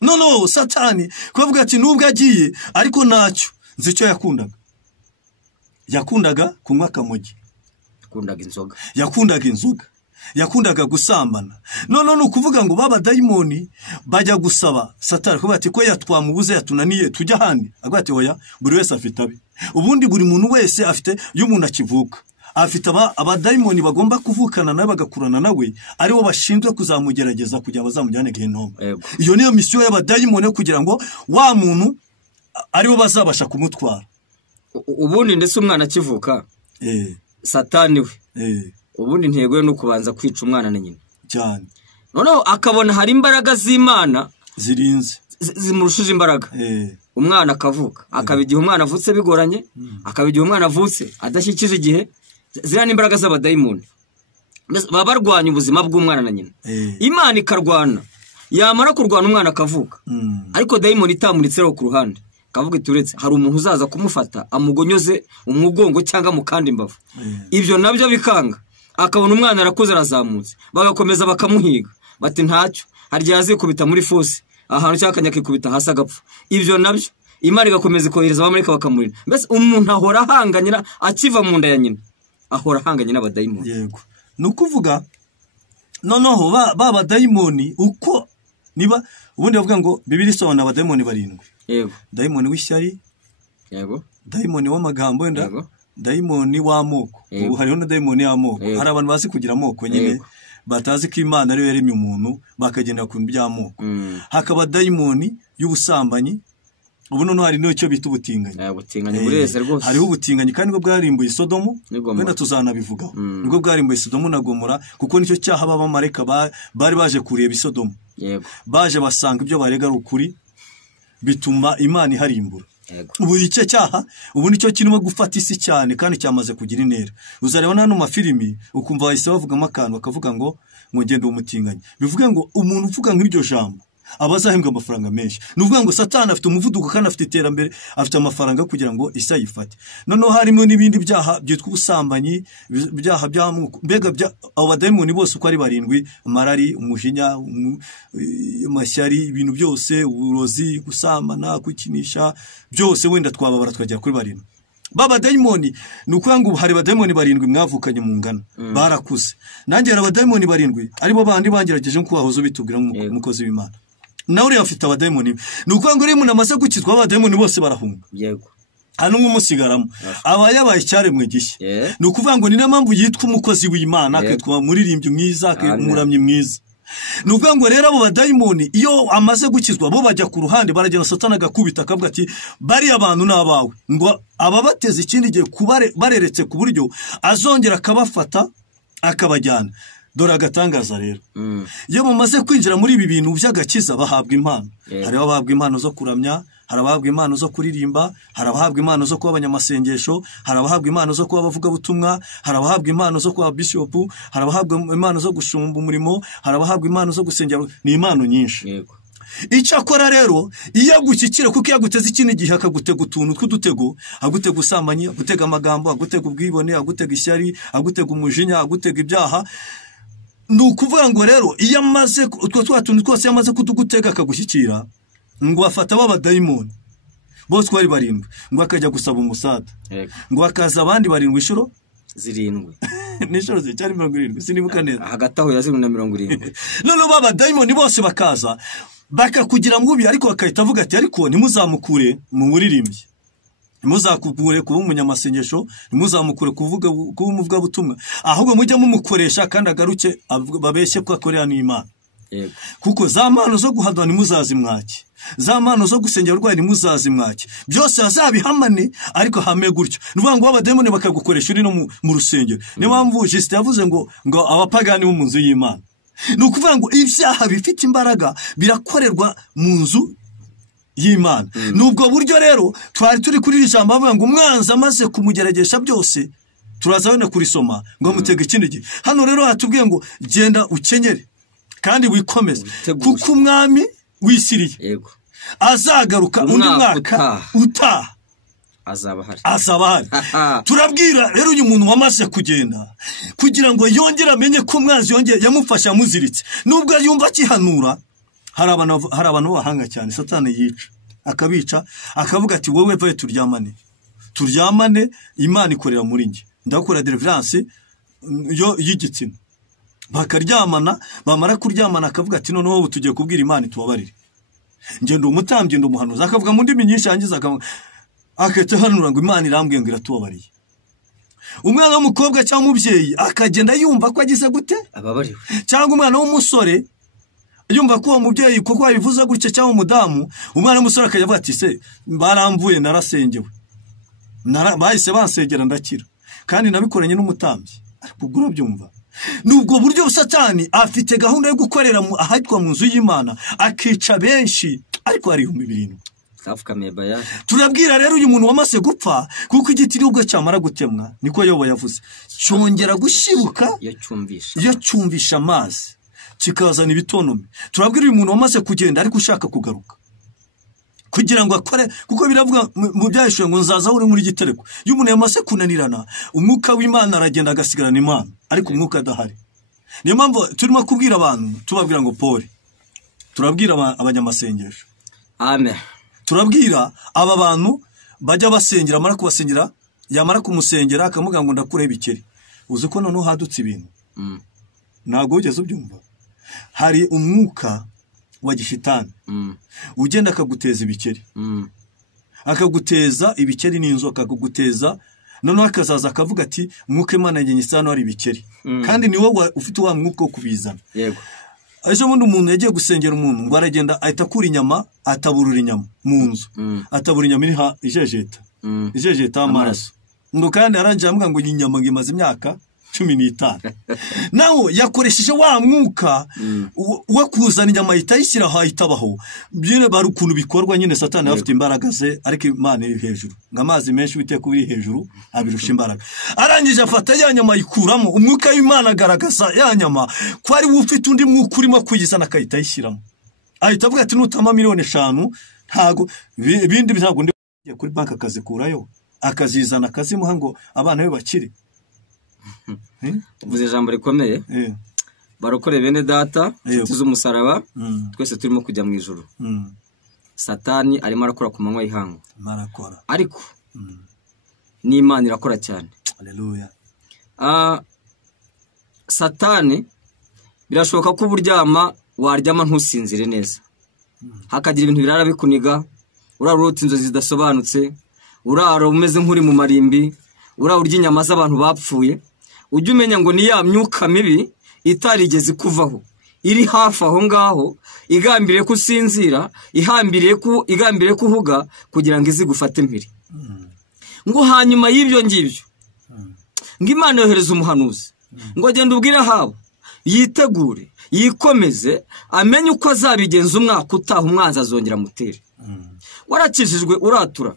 none Satani kuvuga ati nubwo agiye ariko ntacyo nzi icyo yakundaga kunywa akamogi yakundaga inzoga yakundaga gusambana none ukuvuga ngo baba dayimoni bajya gusaba Satani kuvuga ati ko yatwamubuze yatunaniye tujya handi avuga ati oya buri wese afite abe ubundi buri muntu wese afite iyo umuntu akivuka afite abadayimoni bagomba kuvukana nawe bagakurana nawe aribo bashinzwe kuzamugerageza kugira bazamujyane Gehinomu iyo niyo misiyo y'abadayimoni kugira ngo wa muntu aribo bazabasha kumutwara ubundi ndetse umwana akivuka Satani we ubundi ntego no kubanza kwica umwana na nyina cyane noneho akabona hari imbaraga z'Imana zirinze zimurushije imbaraga umwana akavuka akabigiye umwana avutse bigoranye akabigiye umwana avutse adashyikiza igihe zirana imbaraga z'abadayimoni baba barwanya ubuzima bw'umwana na nyina Imana ikarwana yamara kurwana umwana akavuka ariko dayimoni itamuritseho ku ruhande kavuga ituretse hari umuntu uzaza kumufata amugonyoze umugongo cyangwa mu kandi mbavu ibyo nabyo bikanga akabona umwana arakuze arazamutse bagakomeza bakamuhiga bati ntacyo harya yazikubita muri fosi ahantu cyakanya kikubita hasi agapfa ibyo nabyo Imana igakomeza kohereza abamarika bakamurinda mbese umuntu ahora ahanganyira akiva mu nda ya nyina ahora ahanganye n'abadayimoni yego nukuvuga noneho baba dayimoni uko niba ubundi bavuga ngo Bibiliya isobanura abadayimoni barindwi yego dayimoni w'ishyari yego dayimoni w'amagambo wenda dayimoni w'amoko ubu hariho na dayimoni y'amoko hari abantu bazi kugira amoko nyine batazi ko Imana ariyo yaremye umuntu bakagendera ku by'amoko hakaba dayimoni y'ubusambanyi ubu none hari n'icyo bita ubutinganyi bureze rwose hariho ubutinganyi kandi bwo bwarimbuye Sodomu wenda tuzanabivugaho nibwo bwarimbuye Sodomu na Gomora kuko nicyo cyaha abamarayika bari baje kureba i Sodomu baje basanga ibyo barega ari ukuri bituma Imana iharimbura ubu icyo cyaha ubu nicyo kirimo gufata isi cyane kandi cyamaze kugira intera uzareba hano mu mafilimi ukumva bahise bavugamo akantu bakavuga ngo ngende umutinganyi bivuga ngo umuntu uvuga nk'iryo jambo abazahembwa amafaranga menshi nuvuga ngo Satani afite umuvuduko kandi afite iterambere afite amafaranga kugira ngo isi ayifate noneho harimo n'ibindi byaha byitwa ubusambanyi byaha by'amoko mbega abadayimoni bose uko ari barindwi marari umujinya amashyari ibintu byose uburozi gusambana kukinisha byose wenda twababara twajya kuri barindwi baba dayimoni nukuvuga ngo hari abadayimoni barindwi mwavukanye mu ngano barakuze nanjye hari abadayimoni barindwi aribo bandi bangerageje nko kubahoza bitubwira nk'umukozi w'Imana nawe uri afite abadayimoni nukuvuga ngo uri umuntu amaze gukizwa abadayimoni bose barahunga yego hano nk'umusigaramo aba yabaye icyaremwe gishya nukuvuga ngo ni na mpamvu yitwa umukozi w'Imana akitwa muririmbyi mwiza umuramyi mwiza nukuvuga ngo rero abo badayimoni iyo amaze gukizwa bo bajya ku ruhande baragenda Satani agakubita akavuga ati bari abantu n'abawe ngo ababateze ikindi gihe bareretse ku buryo azongera akabafata akabajyana dore agatangaza rero iyo bamaze kwinjira muri ibi bintu by'agakiza bahabwa impano hari abahabwa impano zo kuramya hari abahabwa impano zo kuririmba hari abahabwa impano zo kuba abanyamasengesho hari abahabwa impano zo kuba abavugabutumwa hari abahabwa impano zo kuba bishop hari abahabwa impano zo gushumba umurimo hari abahabwa impano zo gusengera ni impano nyinshi icyo akora rero iyo agukikira kuko yaguteze ikindi gihe akagutega utuntu tw'udutego agutega usambanyi agutega amagambo agutega ubwibone agutega ishyari agutega umujinya agutega ibyaha nukuvuga ngo rero iyo amaze utwo twatuntu twose yamaze kutugutega akagushyikira ngo afata abadayimoni bose bari barindwi ngo akajya gusaba umusada ngo akaza abandi barindwi inshuro zirindwi n'inshuro zicyari 70 sinibuka neza hagati aho yazirindwi na 70 none abadayimoni bose bakaza bakakugira mubi ariko bakahita avuga ati ariko ntimuzamukure mu muririmbyi ntimuzakubure kuba umunyamasengesho ntimuzamukure kuvuga kuba umuvugabutumwa ahubwo mujye mumukoresha kandi agaruke babeshye ko akorera n'Imana kuko za mpano zo guhadwa ntimuzazimwake za mpano zo gusengera urwaye ntimuzazimwake byose azabihamane ariko hame gutyo nuvuga ngo abadayimoni bakagukoresha uri no mu rusengero niyo mpamvu Justin yavuze ngo abapagani bo mu nzu y'Imana ni ukuvuga ngo ibyaha bifite imbaraga birakorerwa mu nzu y'Imana. Nubwo buryo rero twari turi kuri iri jambo avuga ngo umwanzi amaze kumugeragesha byose, turaza wenda kurisoma ngo amutege ikindi gihe. Hano rero hatubwiye ngo genda ukenyere kandi wikomeze, kuko umwami wisiriye azagaruka undi mwaka utaha azaba hari. Turabwira rero uyu muntu wamaze kugenda kugira ngo yongere amenye ko umwanzi yongeye yamufasha amuziritse. Nubwo yumva akihanura, hari abantu bahanga cyane Satani yica akabica, akavuga ati wowe vaye turyamane, Imana ikorera muri nge, ndakora deliverance y'igitsina. Bakaryamana, bamara kuryamana akavuga ati noneho ubu tugiye kubwira Imana itubabarire. Ngendo umutambye ndo umuhanuzi akavuga mu ndimi nyinshi yangiza akahita hanura ngo Imana irambwiye ngo iratubabariye. Umwana w'umukobwa cyangwa umubyeyi akagenda yumva ko agize gute ababariwe, cyangwa umwana w'umusore yumva ko uwo mubyeyi kuko yabivuze gutya, cyangwa umudamu, umwana w'umusore akajya avuga ati se baramvuye narasengewe, bahise bansengera ndakira, kandi nabikoranye n'umutambyi. Ariko ubwo urabyumva, nubwo buryo Satani afite gahunda yo gukorera ahitwa mu nzu y'Imana, akica benshi, ariko hari 7,000. Turabwira rero uyu muntu wamaze gupfa, kuko igiti nubwo cyamara gutemwa, niko Yobo yavuze, cyongera gushibuka iyo cyumvisha amazi kikazana ibitonome. Turabwira uyu muntu wamaze kugenda ariko ushaka kugaruka kugira ngo akore, kuko biravuga mu byahishwe ngo nzaza uri muri gitereko. Iyo umuntu yamaze kunanirana, umwuka w'Imana aragenda agasigarana Imana, ariko umwuka adahari. Niyo mpamvu turimo kubwira abantu, tubabwira ngo pole, turabwira abanyamasengesho, amen. Turabwira aba bantu bajya basengera, amara kubasengera, yamara kumusengera akamuga ngo ndakure ibikeri. Uzi ko noneho hadutse ibintu ntago ugeze ubyumva. Hari umwuka wa gishitani ugenda akaguteza ibikeri, akaguteza ibikeri n'inzo, akaguteza noneho akazaza akavuga ati mwuka Imana yenye isano ari ibikeri, kandi ni wowe ufite wa mwuka wo kubizana. Yego. Ejo bundi umuntu yagiye gusengera umuntu ngo aragenda ahita kura inyama, ataburura inyama mu nzu, atabura inyama iri ijejeta amaraso, ngo kandi aranje amuga ngo inyama ngimaze imyaka 15. Naho yakoresheje wa mwuka wo kuzana inyama itayishyira aho itabaho. Byene bari ukuntu bikorwa nyine. Satani afite imbaraga ze, ariko Imana iri hejuru, ngo amazi menshi witeka uri hejuru abirusha imbaraga. Arangije afata ya nyama ikuramo, umwuka w'Imana agaragaza ya nyama ko ari ufite undi mwuka urimo kuyizana akayitayishyiramo. Ahita avuga ati nutama 5,000,000 ntago ibindi bizago ndi kuri bank akazikurayo, akazizana akazimuha ngo abana be bakire. Uvuze ijambo rikomeye. Barokore bene data, tuzi umusaraba, twese turimo kujya mu ijuru. Satani arimo arakora ku manywa y'ihangu, ariko n'Imana irakora cyane. Haleluya. Satani birashoboka ko uburyama waryama ntusinzire neza, hakagira ibintu birara bikuniga, urarota inzozi zidasobanutse, urara umeze nk'uri mu marimbi, urara urya inyama z'abantu bapfuye. Ujye umenya ngo ni ya myuka mibi itarigeze kuvaho, iri hafi aho ngaho, igambiriye kusinzira, igambiriye kuhuga kugira ngo izigufate impiri. Ngo hanyuma y'ibyo ngibyo, ngo Imana yohereza umuhanuzi ngo agende ubwire Ahabu yitegure, yikomeze, amenye uko azabigenza umwaka utaha umwanzi azongera mutere. Warakijijwe uratura,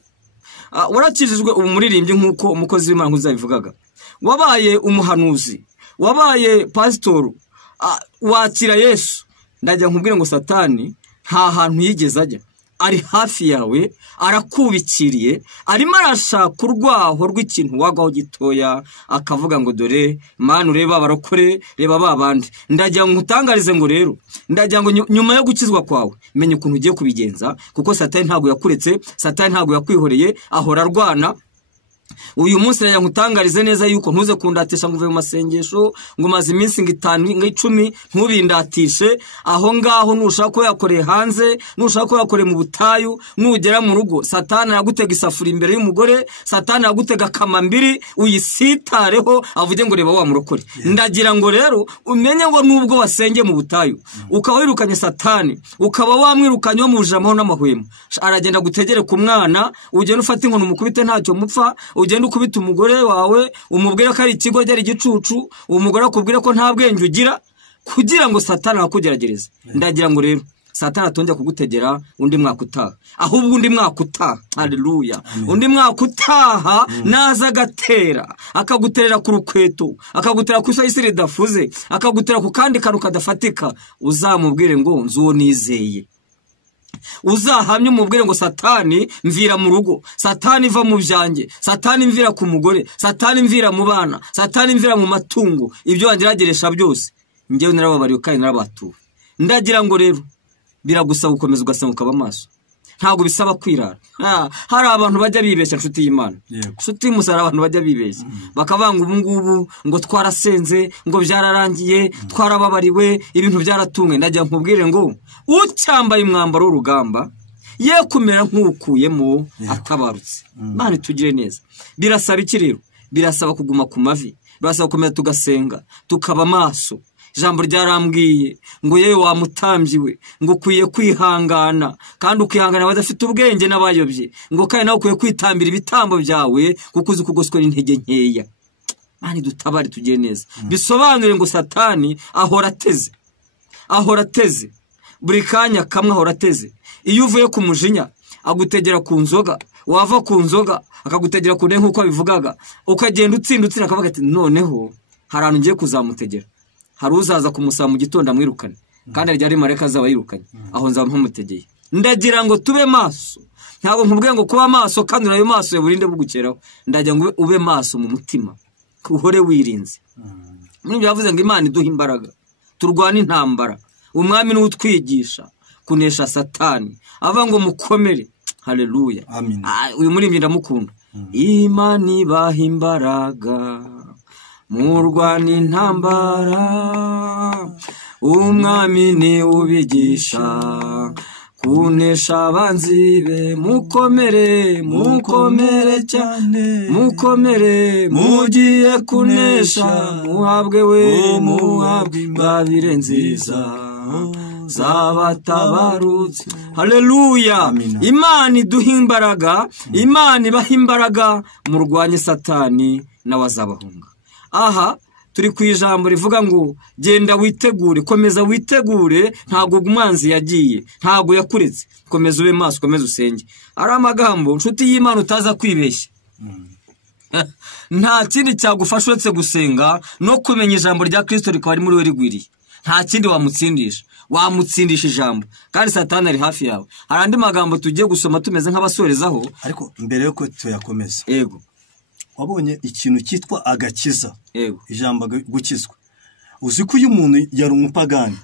warakijijwe umuririmbyi nk'uko umukozi w'Imana uzabivugaga, wabaye umuhanuzi, wabaye pastor, wakira Yesu. Ndajya nkubwire ngo Satani nta hantu yigeze ajya, ari hafi yawe, arakubikiriye, arimo arashaka urwaho rw'ikintu wagaho gitoya, akavuga ngo dore Mana ureba abarokore, reba babandi. Ndajya ngutangarize ngo rero, ndajya ngo nyuma yo gukizwa kwawe menye ukuntu ugiye kubigenza, kuko Satani ntago yakuretse, Satani ntago yakwihoreye, ahora arwana. Uyu munsi rero nkutangarize neza yuko ntuze kundatisha ngo uve mu masengesho, ngo maze iminsi 5 10 ntubindatishe aho ngaho. Nushaka ko yakoreye hanze, nushaka ko yakoreye mu butayu, nugera mu rugo Satani yagutega isafuri imbere y'umugore, Satani yagutega kamambiri uyisitareho, avuge ngo reba wa murokore. Ndagira ngo rero umenye ngo nubwo wasenge mu butayu, ukaba wirukanye Satani, ukaba wamwirukanye mu bujamaho n'amahwemo, aragenda gutegere ku mwana, ugenda ufata inkono mukubite ntacyo mupfa, ugenda ukubita umugore wawe, umubwire ko ari ikigo cyari gicucu, umugore akubwire ko nta bwenge ugira, kugira ngo Satani akugeragereze. Ndagira ngo rero Satani atongera kugutegera undi mwaka utaha, ahubwo undi mwaka utaha, haleluya, undi mwaka utaha naza agatera akaguterera ku rukweto, akagutera ku isayisi ridafuze, akagutera ku kandi kantu kadafatika, uzamubwire ngo nzuwo nizeye. Uzahamye umubwire ngo Satani mvira mu rugo, Satani va mu byanjye, Satani mvira ku mugore, Satani mvira mu bana, Satani mvira mu matungo, ibyo wangerageresha byose njyewe narababariwe kandi narabatuwe. Ndagira ngo rero biragusaba gukomeza ugasanga ukaba maso, ntabwo bisaba kwirara. Hari abantu bajya bibeshya nshuti y'Imana, nshuti y'umusara, abantu bajya bibeshya bakavanga ubu ngubu ngo twarasenze, ngo byararangiye, twarababariwe, ibintu byaratumwe. Ndagira nkubwire ngo ucyambaye umwambaro w'urugamba ye kumera nk'ukuyemo atabarutse. Mana tugire neza. Birasaba iki rero? Birasaba kuguma ku mavi, birasaba gukomeza tugasenga, tukaba maso. Ijambo ryarambwiye ngo yewe wamutambiwe ngo ukwiye kwihangana, kandi ukihangana badafite ubwenge n'abayobye, ngo kandi nawe ukwiye kwitambira ibitambo byawe kuko uzi kugoswe n'intege nkeya. Mani dutabare tugire neza. Bisobanure ngo Satani ahora ateze buri kanya kamwe, ahora ateze. Iyo uvuye ku mujinya agutegera ku nzoga, wava ku nzoga akagutegera ku nte nk'uko bivugaga, ukagenda utsinda akavuga ati noneho hari ahantu ngiye kuzamutegera, hari uzaza kumusaba mu gitondo amwirukane, kandi ryari mareka azaba yirukanye, aho nzaba mpamutegeye. Ndagira ngo tube maso, ntabwo nkubwiye ngo kuba maso kandi nayo maso ya burinde bugukeraho. Ndagira ngo ube maso mu mutima, uhore wirinze. Muri byavuze ngo Imana iduha imbaraga turwana intambara, umwami ni utwigisha kunesha Satani, ava ngo mukomere. Haleluya, amen. Uyu muri ndamukunda. Imana ibaha imbaraga murwana intambara, umwami ni ubigisha kunesha abanzi be. Mukomere cyane, mukomere, mugiye kunesha, muhabwe ingabire nziza zabatabarutse. Haleluya, Imana iduha imbaraga, Imana ibaha imbaraga murwanye Satani nawe azabahunga. Aha turi ku ijambo rivuga ngo genda witegure, komeza witegure, ntabwo umwanzi yagiye, ntabwo yakuretse. Komeza ube maso, komeza usenge. Ari amagambo nshuti y'Imana utaza kwibeshya. Nta kindi cyagufasha uretse gusenga no kumenya ijambo rya Kristo rikaba ari muri we rigwiriye. Nta kindi wamutsindisha ijambo, kandi Satani ari hafi yawe. Hari andi magambo tugiye gusoma tumeze nk'abasorezaho, ariko mbere yuko tuyakomeza, yego, wabonye ikintu cyitwa agakiza. Yego, ijambo gukizwa. Uzi ko uyu muntu yari umupagani,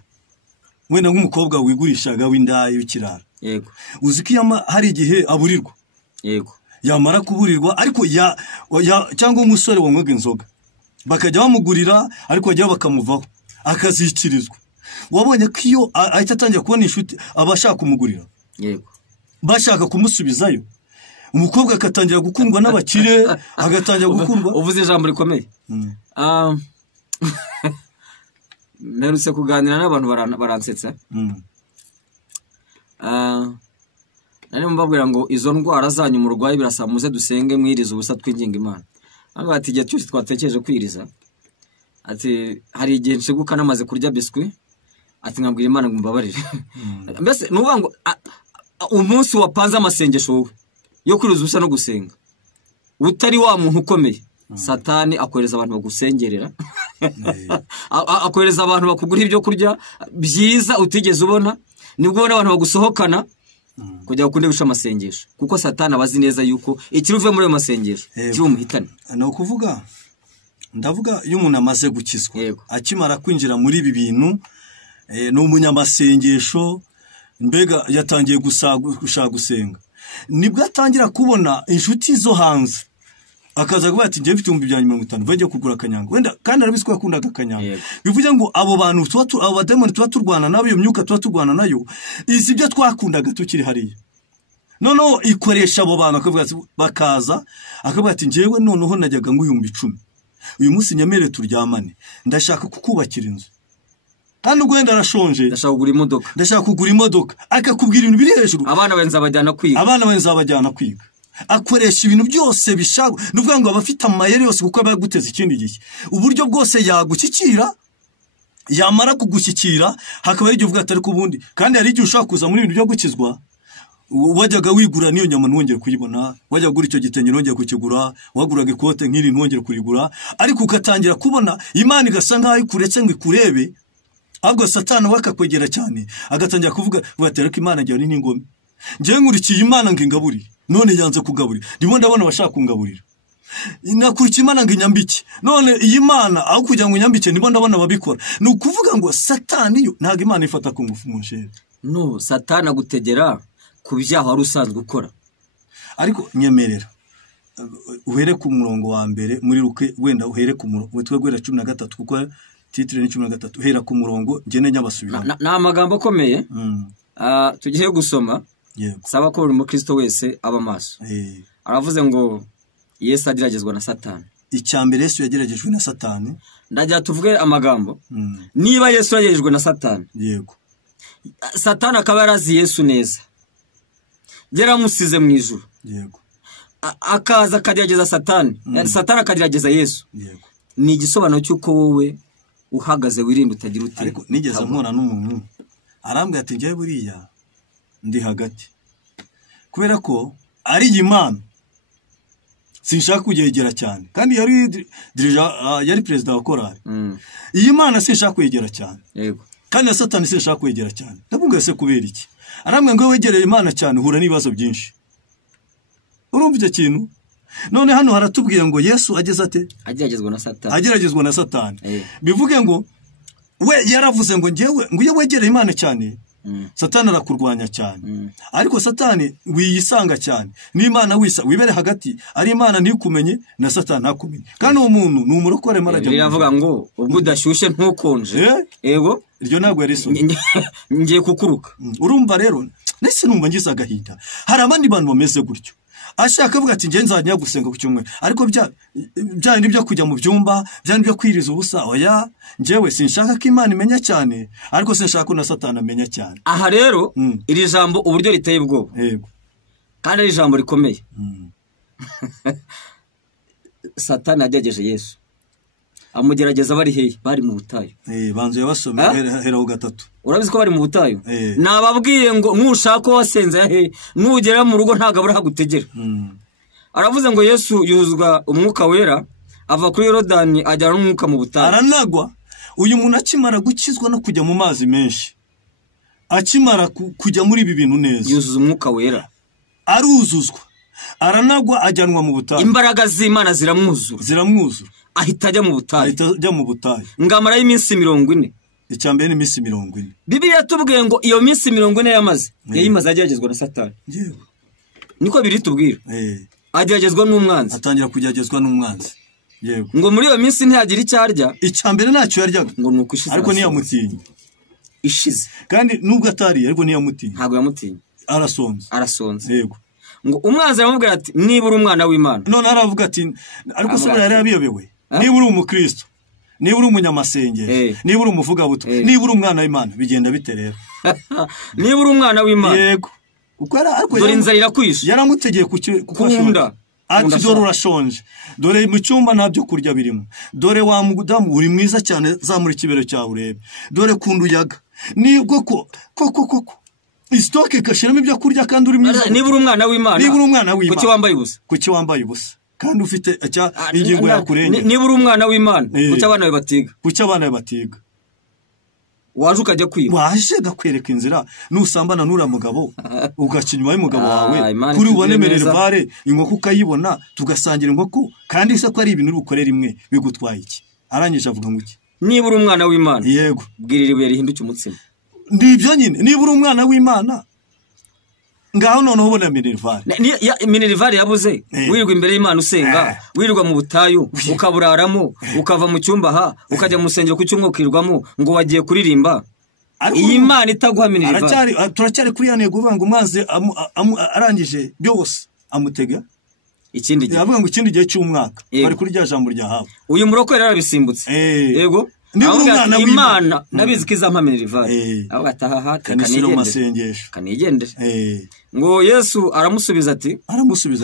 wenda nk'umukobwa wigurishaga w'indaya w'ikirara. Yego, uzi ko hari igihe aburirwa. Yego, yamara kuburirwa, ariko cyangwa umusore wanywaga inzoga bakajya bamugurira, ariko bajya bakamuvaho akazikirizwa. Wabonye ko iyo ahita atangira kubona inshuti abashaka kumugurira, yego, bashaka kumusubizayo, umukobwa akatangira gukundwa n'abakire, agatangira gukundwa. Uvuze ijambo rikomeye. Merutse kuganira n'abantu baransetsa. Nari mbabwira ngo izo ndwara zanyu murwaye birasaba muze dusenge mwiriza ubusa twinginga Imana. Anga ati igihe cyose twatekereje kwiriza, ati hari igihe nshiguka namaze kurya biswi, ati nkabwira Imana ngo mbabarire. Mbese nuvuga ngo umunsi wapanze amasengesho wowe yo kwiriza ubusa no gusenga, utari wa muntu ukomeye, Satani akohereza abantu bagusengerera, akohereza abantu bakugura ibyo kurya byiza utigeze ubona, nibwo ubona abantu bagusohokana kujya gukunde gusha amasengesho, kuko Satani abazi neza yuko ikiruve muri ayo masengesho cyumuhitana. No kuvuga, ndavuga iyo umuntu amaze gukizwa, akimara kwinjira muri ibi bintu, no umunyamasengesho, mbega yatangiye gushaka gusenga, nibwo atangira kubona inshuti zo hanze, akaza kuba ati ngiye mfite 50 bajye kugura akanyanga, wenda kandi arabiswe yakundaga akanyanga. Bivuze ngo abo bantu abo bademoni tuba turwana nabo, iyo myuka tuba turwana nayo, izi byo twakundaga tukiri hariya, noneho ikoresha abo bantu, akavuga bakaza akavuga ati ngewe noneho najyaga ng'ibihumbi 10, uyu munsi nyamere turyamane, ndashaka kukubakira inzu, kandi ubwo wenda arashonje, ndashaka kugura imodoka, akakubwira ibintu biri hejuru, abana benza abajyana kwiga, akoresha ibintu byose bishaka. Nuvuga ngo abafite amayeri yose kuko abaguteza ikindi gihe, uburyo bwose yagukikira yamara kugushyikira hakaba ari igihe uvuga atari kubundi, kandi hari igihe ushobora kuza muri ibintu byo gukizwa wajyaga wigura niyo nyama ntwongere kuyibona, wajya gura icyo gitenge ntwongere kukigura, waguraga ikote nk'iri ntwongere kurigura, ariko ugatangira kubona Imana igasa nkaho ikuretse ngo ikurebe, ahubwo Satani we akakwegera cyane agatangira kuvuga ati ariko Imana njyewe ni ingome, njyewe nkurikiye Imana ngo ingaburire, none yanze kugaburira, ndimo ndabona abashaka kungaburira, nakurikiye Imana ngo inyambike, none iyi Mana aho kugira ngo inyambike ndimo ndabona ababikora. Ni ukuvuga ngo Satani yo ntabwo Imana ifata ku ngufu mu nshere. No, Satani agutegera ku byaha wari usanzwe ukora. Ariko nyemerera uhere ku murongo wa mbere muri Luke, wenda uhere ku murongo twegwera 13 kuko titre ni 13, uhera ku murongo ngene nyabasubiramo. Na amagambo akomeye tugiye gusoma. Saba ko buri mukristo wese aba maso. Aravuze ngo Yesu ageragezwa na Satani. Icyambere Yesu yageragejwe na Satani. Ndajya tuvuge amagambo. Niba Yesu yageragejwe na Satani, yego, Satani akaba yarazi Yesu neza, yaramusize mu ijuru, yego, akaza akagerageza Satani, Satani akagerageza Yesu, yego, ni igisobanuro cy'uko wowe uhagaze wirinda utagira uti. Ariko nigeze mpora n'umuntu arambwira ati njye buriya ndi hagati, kubera ko ari Imana sinshaka kugegera cyane, kandi yari president wa korali. Iyi Mana sinshaka kugegera cyane, yego, kandi na Satani sinshaka kugegera cyane. Ndabunga se kubera iki? Arambwira ngo wegereye Imana cyane uhura n'ibibazo byinshi. Urumva icyo kintu? None hano haratubwiye ngo Yesu ageze ate? Ageragezwa na Satani. Ageragezwa na Satani. Bivuge ngo we yaravuze ngo njyewe ngo iyo wegereye Imana cyane, Satani arakurwanya cyane. Ariko Satani wiyisanga cyane n'Imana wibere hagati, ari Imana ntikumenye na Satani ntakumenye. Kandi umuntu ni umurokore marajya. Biravuga ngo ubwo udashyushye ntukonje. Yego, iryo ntabwo yari so. Ngiye kukuruka. Urumva rero nese numva ngize agahinda. Hari abandi bantu bameze gutyo, ashaka avuga ati nge nzajya gusenga ku cyumweru, ariko bya nibyo kujya mu byumba, bya nibyo kwiriza ubusa. Oya, njyewe sinshaka ko Imana imenya cyane, ariko sinshaka ko na Satani amenya cyane. Aha rero iri jambo uburyo riteye ubwoba, yego, kandi ari ijambo rikomeye. Satani yagerageje Yesu, amugerageza bari hehe? Bari mu butayu. Banzu yabasome hera ho gatatu. Urabizi ko bari mu butayu? Nababwiye ngo nushaka wasenza hehe, nugera mu rugo ntagabura hagutegera. Aravuze ngo Yesu yuzuzwa umwuka wera, ava kuri Yorodani ajyana n'umwuka mu butayu. Aranagwa. Uyu muntu akimara gukizwa no kujya mu mazi menshi, akimara kujya muri ibi bintu neza, yuzuza umwuka wera, aruzuzwa, aranagwa, ajyanwa mu butayu. Imbaraga z'Imana ziramwuzura, ahita ajya mu butayu. Ngamara y'iminsi 40. Icyambere ni iminsi 40. Bibiliya yatubwiye ngo iyo minsi 40 yamaze, yayimaze ageragezwa na Satani. Yego, niko biri tubwira. Ageragezwa n'umwanzi, atangira kugeragezwa n'umwanzi. Yego, ngo muri iyo minsi ntiyagira icyarya. Icyambere ntacyo yaryaga, ngo nuko ishize, ariko niyamutinye ishize. Kandi nubwo atari, ariko niyamutinye, ntago yamutinye, arasonze. Yego, ngo umwanzi aramubwira ati niba uri umwana w'Imana. None aravuga ati ariko se yari yabiyobewe, niba uri umukristo, niba uri umunyamasengero, niba uri umuvugabuto, niba uri umwana w'Imana, bigenda bite rero? Niba uri umwana w'Imana, yego, uko ariko dore inzara irakwishe, yaramutegeye kukunda. Ati dore urashonje, dore mu cyumba nta byo kurya birimo, dore wa mudamu uri mwiza cyane, zamura ikibero cyawe urebe, dore kundu yaga, nibwo ko istoke kashiramo ibyo kurya kandi uri mwiza. Niba uri umwana w'Imana, kuki wambaye ubusa kandi ufite ingingo yakurenge? Niba uri umwana w'Imana, kuki abana batiga? Waje ukajya kwiba, waje gakwereka inzira, nusambana nura mugabo ugakinyuma y'umugabo wawe, kuri ubone Minervare inkoko ukayibona, tugasangira inkoko, kandi se ko ari ibintu urukorera imwe bigutwaye iki? Arangije avuga ngo iki? Niba uri umwana w'Imana, yego, bwirira ibuye rihinduke umutsima. Ndibyo nyine, niba uri umwana w'Imana, ngaho noneho ubona Minervare yabuze, wirirwa imbere y'Imana usenga, wirirwa mu butayu, ukaburaramo, ukava mu cyumba ukajya mu rusengero ku cyumweru ukirwamo, ngo wagiye kuririmba. Iyi Imana itaguha Minervare. Turacyari kuri ya ntego uvuga ngo umwanzi arangije byose amutega ikindi gihe, yavuga ngo ikindi gihe cy'umwaka, bari kuri rya jambo rya hawe. Uyu muroko rero arabisimbutse. Yego, Imana nabizi ko izampa Minervare. Aho gataha kanigendere. Ngo Yesu aramusubiza ati,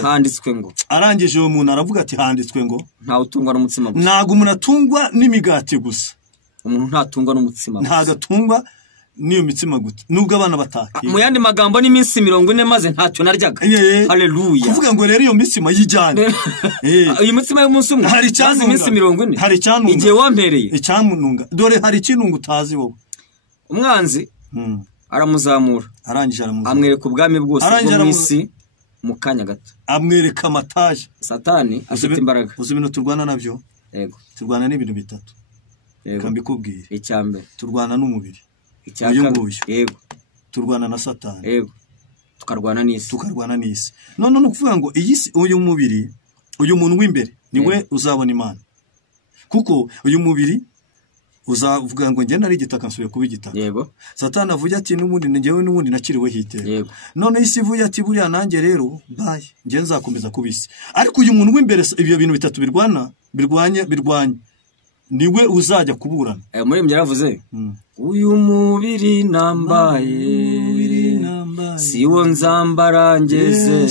handitswe ngo. Arangije uwo muntu aravuga ati handitswe ngo, ntawe utungwa n'umutsima gusa. Ntago umuntu atungwa n'imigati gusa, umuntu ntatungwa n'umutsima, ntagatungwa niyo mitsima gute nubwo abana bataki. Mu yandi magambo n'iminsi 40 maze ntacyo naryaga. Haleluya. Kuvuga ngo rero iyo mitsima yijyane. Uyu mutsima y'umunsi umwe hari cyanunga iminsi 40. Hari cyanunga igihe wampereye icyamununga. Dore hari ikinunga utazi wowe. Umwanzi aramuzamura, arangije aramuzamura, amwereka ubwami bwose bwo mwisi mu kanya gato, amwereka amataje. Satani afite imbaraga. Uzi ibintu turwana nabyo? Yego. Turwana n'ibintu bitatu. Yego. Kambikubwira. Icyambere turwana n'umubiri. Icyakabiri. Yego. Turwana na Satani. Yego. Tukarwana n'isi. None no kuvuga ngo iyi si, uyu mubiri, uyu muntu w'imbere niwe uzabona Imana. Kuko uyu mubiri uzavuga ngo ngenda ari igitaka nsuye kuba igitaka. Yego. Satani avuga ati n'ubundi njyewe n'ubundi nakiriwe hitera. Yego. None isi ivuye ati buriya nanjye rero bye nge nzakomeza kubisi. Ariko uyu muntu w'imbere ibyo bintu bitatu birwanya niwe uzajya kuburana. Muri mbye yaravuze uyu mubiri nambaye siwo nzambarangeze,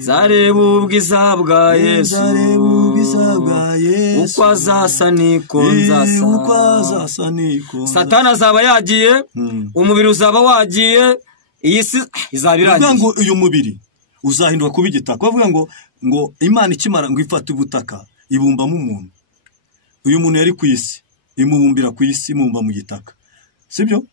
zareba ubwiza bwa Yesu, uko azasa niko nzasa. Satani azaba yagiye, umubiri uzaba wagiye, iyi si izaba irangiye. Ngo uyu mubiri uzahindura kuba igitaka. Bavuga ngo Imana ikimara ngo ifata ubutaka ibumbamo umuntu. Uyu muntu yari ku isi, imubumbira ku isi, imubumba mu gitaka. Sibyo?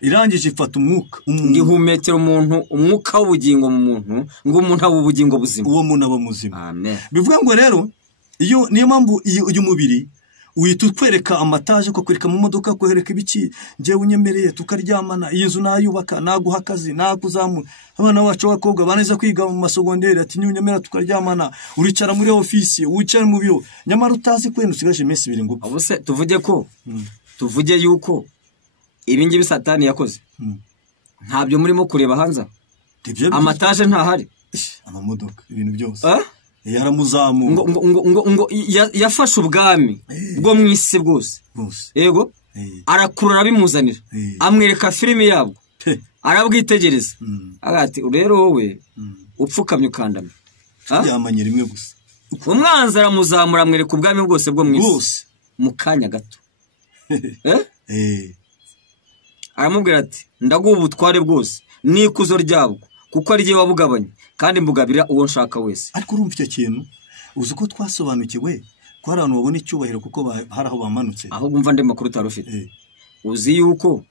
Irangije ifata umwuka, ngihumekera umuntu umwuka w'ubugingo mu muntu, ngo umuntu aba ubugingo buzima, uwo muntu aba muzima. Amen. Bivuga ngo rero niyo mpamvu uyu mubiri uhita utwereka amataje, ko kwereka mu modoka, kohereka ibiki, njyewe unyemereye tukaryamana, iyi nzu nayubaka, naguha akazi, nakuzamura. Abana bacu b'abakobwa baneza kwiga mu masogonderi, ati nyunyemera tukaryamana, uricara muri ofisi, wicara mu biro, nyamara utazi kwenda usigaje iminsi 2 ngo ubuse tuvuge yuko ibi ngibi Satani yakoze. Ntabyo murimo kureba hanze, amataje ntahari, amamodoka, ibintu byose yaramuzamura, ngo yafashe ubwami bwo mwisi bwose. Yego. Arakurura bimuzanira, amwereka filimi yabwo, arabwitegereza, agati rero wowe upfukamye ukandamye. Yamanye rimwe gusa. Umwanzi aramuzamura, amwereka ubwami bwose bwo mwisi mu kanya gato. Aramubwira ati ndaguha ubutware bwose n'ikuzo ryabwo, kuko ari jye wabugabanye, kandi mbugabira uwo nshaka wese. Ariko urumva icyo kintu, uzi ko twasobanukiwe ko hari abantu babona icyubahiro kuko hari aho bamanutse. Aho bumva andi makuru utarufite. Uzi yuko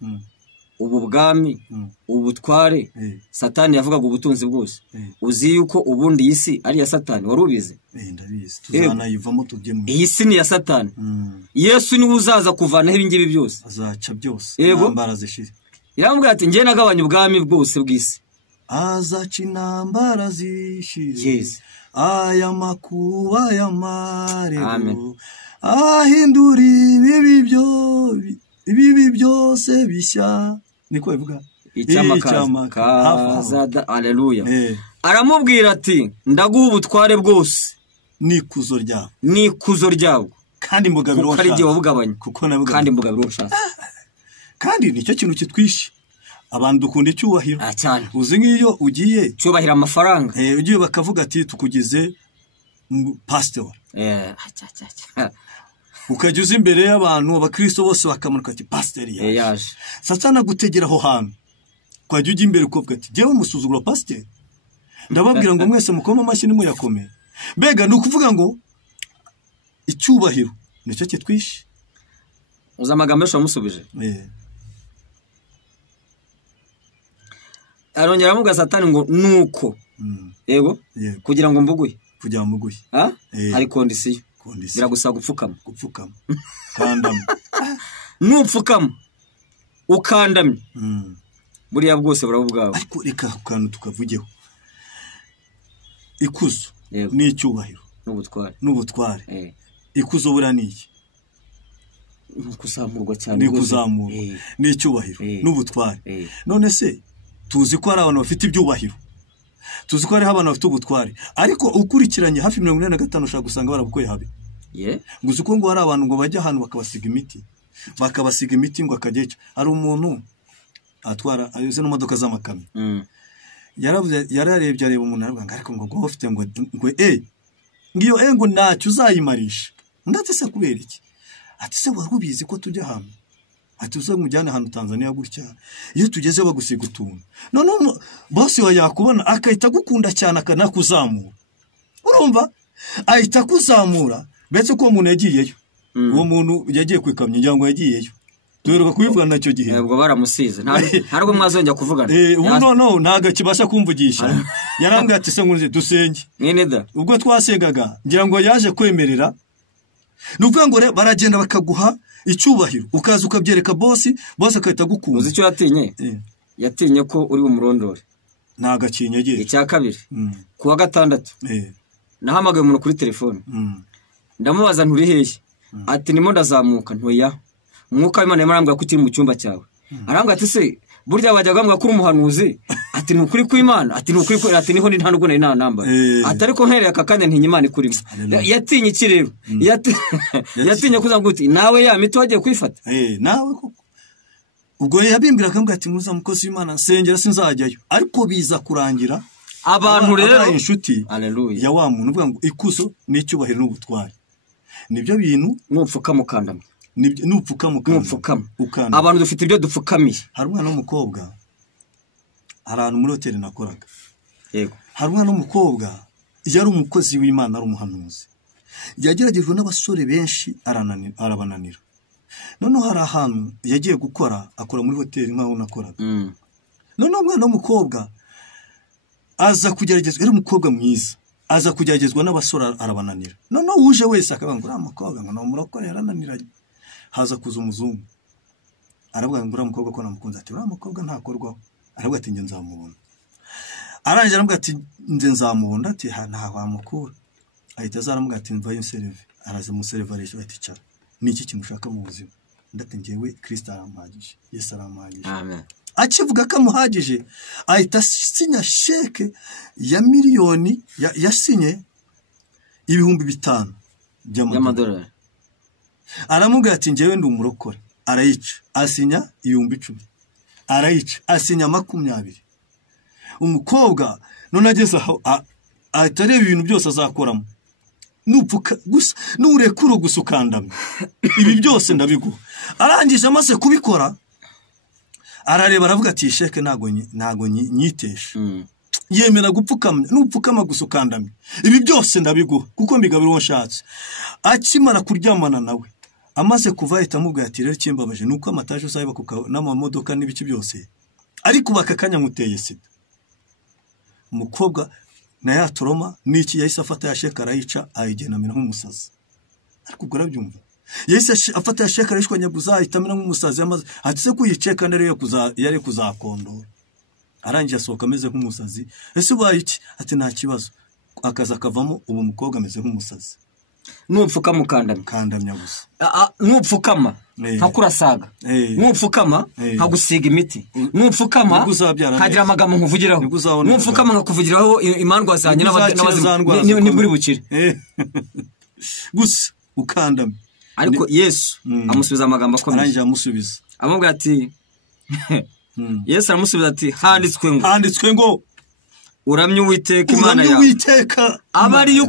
ubu bwami, ubutware, Satani yavugaga ubutunzi bwose. Uzi yuko ubundi iyi si ari ya Satani, wari ubizi? Ndabizi. Tuzanayivamo tubyemwe. Iyi si ni ya Satani. Yesu niwe uzaza kuvanaho ibi ngibi byose. Azaca byose. Intambara zishire. Yaramubwira ati njye nagabanya ubwami bwose bw'isi. Azaca intambara zishire. Aya makuba y'amarero. Ahindura ibibi byose bishya. Niko bivuga. Icyamakaza. Haleluya. Aramubwira ati ndaguha ubutware bwose n'ikuzo ryabwo, kandi mbugabira uwo nshaka. Kuko ari jye wabugabanye, kandi mbugabira uwo nshaka. Kandi nicyo kintu kitwishe. Abantu dukunda icyubahiro cyane. Uzi nk'iyo ugiye cyubahira amafaranga, ugiye bakavuga ati tukugize pastor, ukajya uza imbere y'abantu, abakristo bose bakamanuka ati pastor yaje. Satani agutegera aho hantu, kwajya ujya imbere ukavuga ati jyewe musuzugura pastor. Ndababwira ngo mwese mukoma amashyi nimuyakome. Mbega ni ukuvuga ngo icyubahiro nicyo kitwishe. Uza amagambo yose wamusubije. Arongera amuga Satani ngo nuko. Yego. Kugira ngo mbuguye. Hari kondisiyo. Biragusaba gupfukama. Kandamye. Nupfukama ukandamye, buriya bwose burabubwawe. Ariko reka kantu tukavugeho. Ikuzo n'icyubahiro n'ubutware. Ikuzo bura niki? Kuzamurwa cyane. Kuzamurwa n'icyubahiro n'ubutware. None se tuzi ko ari abantu bafite ibyubahiro, tuzi ko ari abantu bafite ubutware, ariko ukurikiranye hafi 45 ushaka gusanga barabukoye habi. Nguzi ko ngo hari abantu ngo bajya ahantu bakabasiga imiti ngo akajyecho. Ari umuntu atwara ayoze n'imodoka z'amakamyo. Yararebye areba umuntu aravuga ariko ngo ufite ngo ngiyo ngo ntacyo uzayimarisha. Ndetse se kubera iki? ati se wari ubizi ko tujya hamwe, ati uze mujyane ahantu Tanzania gutya, iyo tugeze bagusiga utuntu, none bosi wa yakubona akahita gukunda cyane akanakuzamura, urumva ahita kuzamura, mbese ko umuntu yagiyeyo, uwo muntu yagiye kwikamya injyango yagiyeyo, duheruka kubivugana nacyo gihe, ubwo baramusize ntabwo mwazongera kuvugana, ubu no ntago kibasha kumvugisha, yarambwiye ati se nkunze dusenge mwene da, ubwo twasengaga ngira ngo yaje kwemerera, nuvuga ngo baragenda bakaguha icyubahiro, ukaza ukabyereka bosi akahita gukunda. Uzi icyo yatinye? Yatinye ko uri umurondore, ntago akinyegera. Icya kabiri, kuwa gatandatu nahamagaye umuntu kuri telefone, ndamubaza nturi hehe, ati nimo ndazamuka, ntoya umwuka w'Imana yarambwira ko utiri mu cyumba cyawe, arambwira ati se burya bajyaga bambwira ko uri umuhanuzi, ati ni ukuri kw'Imana, ati ni ukuri ko, ati niho nta nubwo nari namba, ati ariko nkereye aka kanya ntinya Imana ikurimo. Yatinye iki rero? Yatinye kuzambwira uti nawe ya miti wagiye kwifata, nawe koko ubwo yabimbira akambwira ati muza mukozi w'Imana nsengera sinzajyayo, ariko biza kurangira abantu rero inshuti ya wa muntu uvuga ngo ikuzo n'icyubahiro n'ubutwari, nibyo bintu nupfuka mukandamye, nupfukama abantu dufite ibyo dupfukamiye. Hari umwana w'umukobwa, hari ahantu muri hoteli nakoraga, yego, hari umwana w'umukobwa yari umukozi w'Imana, ari umuhanuzi, yageragejwe n'abasore benshi arabananira, noneho hari ahantu yagiye gukora, akora muri hoteli nk'aho nakoraga, noneho umwana w'umukobwa aza kugeragezwa, ari umukobwa mwiza, aza kugeragezwa n'abasore arabananira, noneho uje wese akavuga ngo uriya mukobwa ngo namurokore yarananiranye, haza kuza umuzungu aravuga ngo uriya mukobwa ko namukunze, ati uriya mukobwa ntakorwaho, aravuga ati nge nzamubona, arangije aravuga ati nze nzamubona, ati nta wamukura, ahita azaramubwira ati mvayo insereve, araza musereve arisha, ati cara ni iki kintu ushaka mu buzima, ndati ngewe Kristo aramuhagije, Yesu aramuhagije, amen. Akivuga ko amuhagije ahita sinya sheke ya miliyoni, yasinye 5,000 by'amadolari, aramubwira ati ngewe ndi umurokore, arayica, asinya 10,000, arayica, asinya 20. Umukobwa none ageze aho ahita areba ibintu byose azakoramo, nupfuka gusa nurekuru gusa ukandamye, ibi byose ndabiguha. Arangije amaze kubikora arareba aravuga ati sheke nago nyitesha, yemera gupfukama, nupfukama gusa ukandamye, ibi byose ndabiguha kuko mbigabira uwo nshatse. Akimara kuryamana nawe, amaze kuva ahita amubwira ati rero kimbabaje nuko amataje uzaba n'amamodoka n'ibiki byose, ariko bakakanya muteye sida. Umukobwa na ya toroma niki yahise afata ya sheka arayica, ayigenamira nk'umusazi, ariko ubwo arabyumva, yahise afata ya sheka arishwa nyabuza ahitamira nk'umusazi, amaze ati se kuyiceka ndere yari kuzakondora, arangiye asohoka ameze nk'umusazi. Ese ubaye iki? Ati nta kibazo, akaza akavamo, ubu umukobwa ameze nk'umusazi. Nupfukama kandamya gusa, nupfukama ntakurasaga, nupfukama nkagusiga imiti, nupfukama kagira amagambo nkuvugiraho, nupfukama nkakuvugiraho imandwa zanjye n'abazima niburi bukire gusa ukandamye. Ariko Yesu amusubiza amagambo akomeye, arangije amusubiza amubwira ati Yesu aramusubiza ati handitswe ngo uramye Uwiteka Imana yawe, abari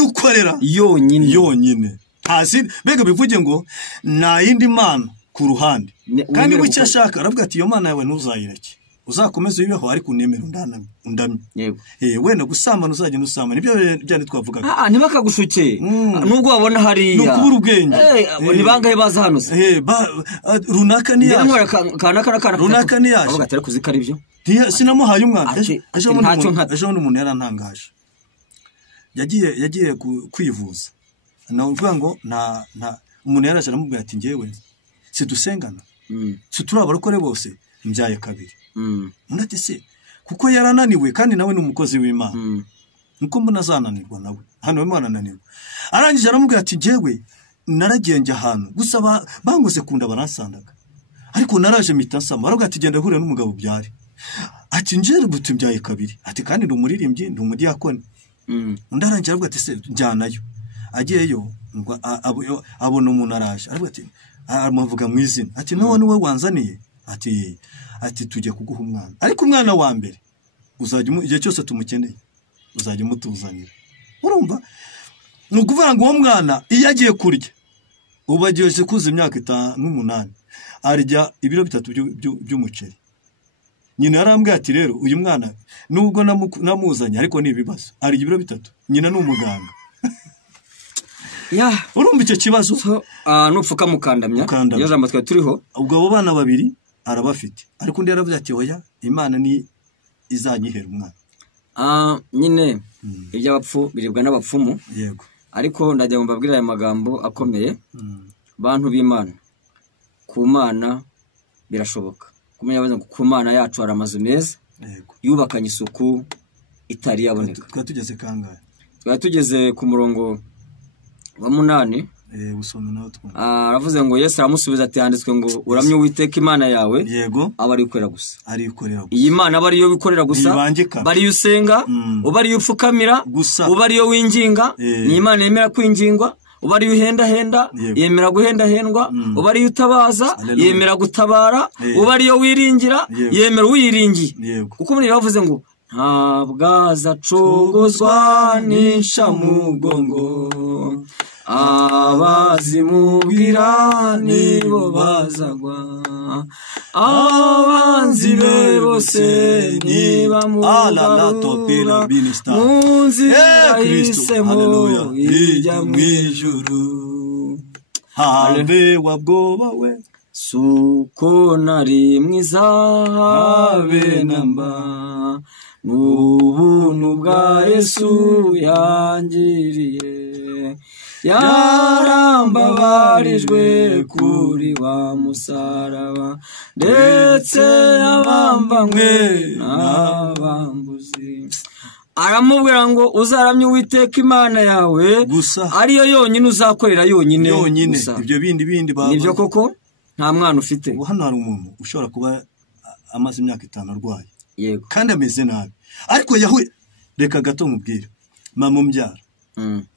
ukorera yonyine, hasi bega bivuge ngo nta yindi mana ku ruhande, kandi icyo ashaka aravuga ati iyo mana yawe ntuzayireke, uzakomeza uyibeho, ariko unemere undamye. Yego, wenda gusambana uzagenda usambana, ibyo byane twavugaga, ntibakagushuke nubwo wabona hariya, no kubura ubwenge, ni bangahe baza hano se, runaka ni yaje, runaka ni yaje, avuga ati ariko uzika aribyo, sinamuhaye umwana, ejo umuntu yarantangaje, yagiye kwivuza, navuga ngo nta umuntu yaraje aramubwira ati ngewe sidusengana, turi abarokore bose, mbyaye kabiri. Undi se kuko yarananiwe, kandi nawe ni umukozi w'Imana, nuko mbona azananirwa nawe, hano Imana ananirwa. Arangije aramubwira ati ngewe naragiye njya ahantu gusa banguze kunda baransandaga, ariko naraje mitansama, aravuga ati genda hure n'umugabo byari, ati njere butu mbyaye kabiri, ati kandi ndi umuririmbyi, ndi umudiyakoni. Undi arangije aravuga ati se njyanayo, agiyeyo abona umuntu araje, aravuga ati amuvuga mu izina, ati none ni we wanzaniye, ati tujye kuguha umwana, ariko umwana wa mbere uzajya igihe cyose tumukeneye uzajya umutuzanira. Urumva, nukuvuga ngo uwo mwana iyo agiye kurya ubu agiye kuza imyaka 8 arya ibiro 3 by'umuceri. Nyina yarambwiye ati rero uyu mwana nubwo namuzanye ariko ni ibibazo arya ibiro 3. Nyina ni umuganga. Urumva icyo kibazo nupfuka mukandamya iyo jambo twa turiho. Ubwo abo bana babiri arabafite ariko undi yaravuze ati oya Imana ni izanyihera umwana. Nyine iby'abapfu biribwa n'abapfumu. Yego. Ariko ndajya mbabwira aya magambo akomeye. Bantu b'Imana, ku Mana birashoboka. Kumenya baza ku Mana yacu hari amazu meza. Yego. Yubakanye isuku itari yaboneka. Twatugeze kangahe? Twatugeze ku murongo wa 8. Usome nawo twumva. Aravuze ngo Yesu aramusubiza ati handitswe ngo uramye Uwiteka Imana yawe. Yego. Abari ukorera gusa. Ari ukorera gusa. Iyi Mana bari yo bikorera gusa. Bari usenga, ubari upfukamira, ubari yo winginga. Ni Imana yemera kwingingwa. Ubari uhenda henda yemera guhenda hendwa. Ubari utabaza yemera gutabara. Ubari yo wiringira yemera uyiringiye. Kuko muri bavuze ngo ntabwaza cogozwa nisha mugongo. Abazimubwira nibo bazagwa. Abanzi be bose nibamugarura munzira yahisemo ijya mwijuru. Have wabwoba we suko nari mwiza habe namba. N'ubuntu bwa Yesu yangiriye. Yarambabarijwe kuri wa musaraba ndetse abambanywe n'abambuzi. Aramubwira ngo uzaramye Uwiteka Imana yawe gusa ariyo yonyine uzakorera yonyine. Ibyo bindi baba nibyo koko nta mwana ufite. Hano hari umuntu ushobora kuba amaze imyaka 5 arwaye. Yego. Kandi ameze nabi ariko yahuye. Reka gato mubwira mama umbyara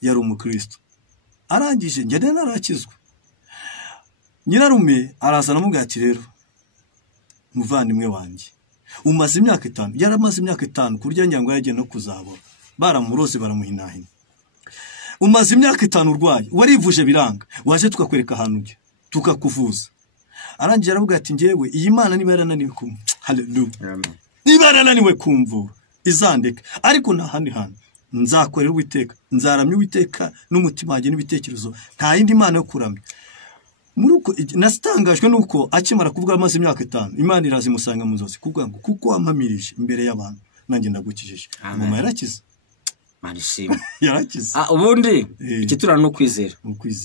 yari umukristo arangije ngende narakizwa. Nyirarume arazana mubwira ati rero muvandimwe wanjye umaze imyaka 5. Yaramaze imyaka 5 kurya nyango yagiye no kuzabora baramuroze baramuhinahina. Umaze imyaka 5 urwaye warivuje biranga waje tukakwereka ahantu ujye tukakuvuza. Arangije aravuga ati ngewe iyi Mana niba yarananiwe kumva. Haleluya. Amen. Niba yarananiwe kumva izandeka ariko nta handi hantu nzakorera Uwiteka. Nzaramya Uwiteka n'umutima wanjye n'ibitekerezo nta yindi Mana yo kuramya. Muruko nasitangajwe nuko akimara kuvuga amaze imyaka 5 Imana irazimusanga mu nzozi kuvuga ngo kuko wampamirije imbere y'abantu nanjye ndagukijije. Mama yarakize. Marishima. Yarakize. Ubundi ikiturana no kwizera.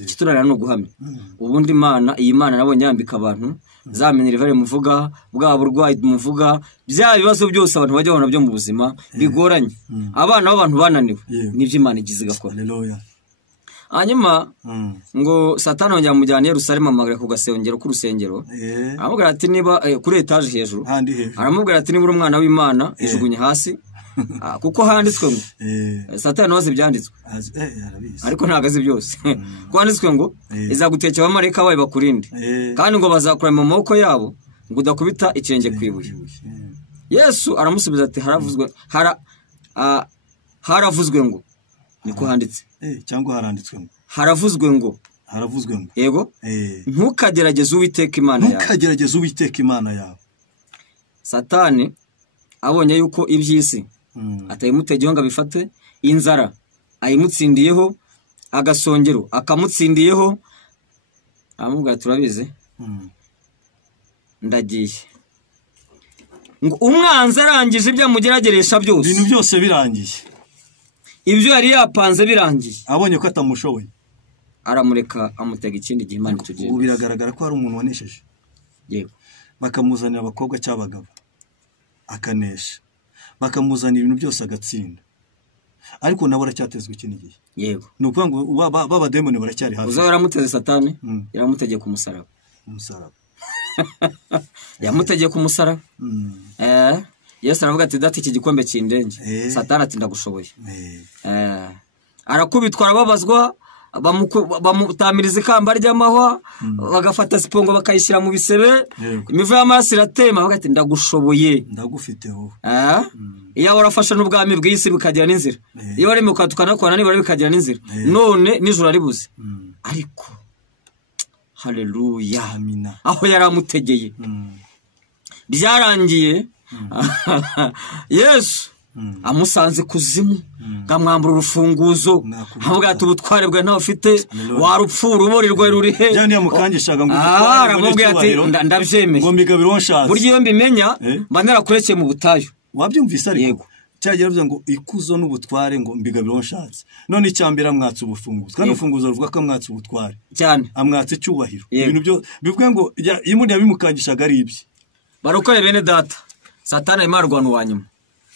Ikiturana no guhamya. Ubundi Imana iyi Mana nabonye yambika abantu zamenye rivare muvuga bwa burwayi muvuga bya bibazo byose abantu bajya bona byo mu buzima bigoranye. Abana b'abantu bananiwe nivyo Imana igize gakora. Haleluya. Hanyuma ngo Satani ongera mujyana Yerusalemu amagara ku gasengero k'urusengero. Aramubwira ati niba kuri etage hejuru. Aramubwira ati niba uri umwana w'Imana ijugunye hasi. Kuko handitswe ngo Satani wazi byanditswe ariko ntagaze byose. Kwanditswe ngo izagutekera abamarayika bawe bakurinde kandi ngo bazakura mu maboko yabo ngo udakubita ikirenge kwibuye. Yesu aramusubiza ati haravuzwe ngo niko handitse cyangwa haranditswe ngo haravuzwe ngo yego ntukagerageze Uwiteka Imana yawe. Satani abonye yuko iby'isi atayimutegeho ngo abifate, inzara ayimutsindiyeho, agasongero akamutsindiyeho, amubwira turabizi ndagiye ngo umwanzi arangije ibyo amugerageresha byose, ibintu byose birangiye, ibyo yari yapanze birangiye, abonye ko atamushoboye aramureka amutega ikindi gihe Imana itugiye. Ubu biragaragara ko hari umuntu wanesheje, yego, bakamuzanira abakobwa cy'abagabo akanesha, bakamuzanira ibintu byose agatsinda, ariko nabo aracyatezwe ikindi gihe. Yego, nukuvuga ngo baba demoni baracyari hafi. Uzaba yaramuteze Satani yaramutegeka umusaraba, yamutegeka umusaraba. Yesu aravuga ati dati iki gikombe kindenge. Satani ati ndagushoboye. Arakubitwa arababazwa, bamutamiriza ikamba ry'amahwa, bagafata sipongo bakayishyira mu bisebe, imivu y'amaraso iratema, bavuga ati ndagushoboye, ndagufiteho. Iyo warafashe n'ubwami bw'isi bikagira n'inzira, iyo waremewe ukatukana kwana nibara bikagira n'inzira, none nijoro aribuze. Ariko haleluya, amina. aho yari amutegeye byarangiye. Yesu amusanze kuzimu, ngamwambura urufunguzo, avuga ati ubutware bwe ntawe ufite, warupfura ubori rwe ruri he. Byandi yamukangishaga ngo aramubwiye ati ndabyemeye, ngo mbigabiro nshatse. buryo iyo mbimenya mba narakurekeye mu butayu. Wabyumvise ariko cyagira bivuze ngo ikuzo n'ubutware ngo mbigabiro nshatse. None icyambere amwatse ubufunguzo, kandi ubufunguzo ruvuga ko amwatse ubutware cyane, amwatse icyubahiro. Ibintu byo bivuga ngo imundi yabimukangishaga ari ibye. Barokore bene data, Satani arimo arwana uwanyuma,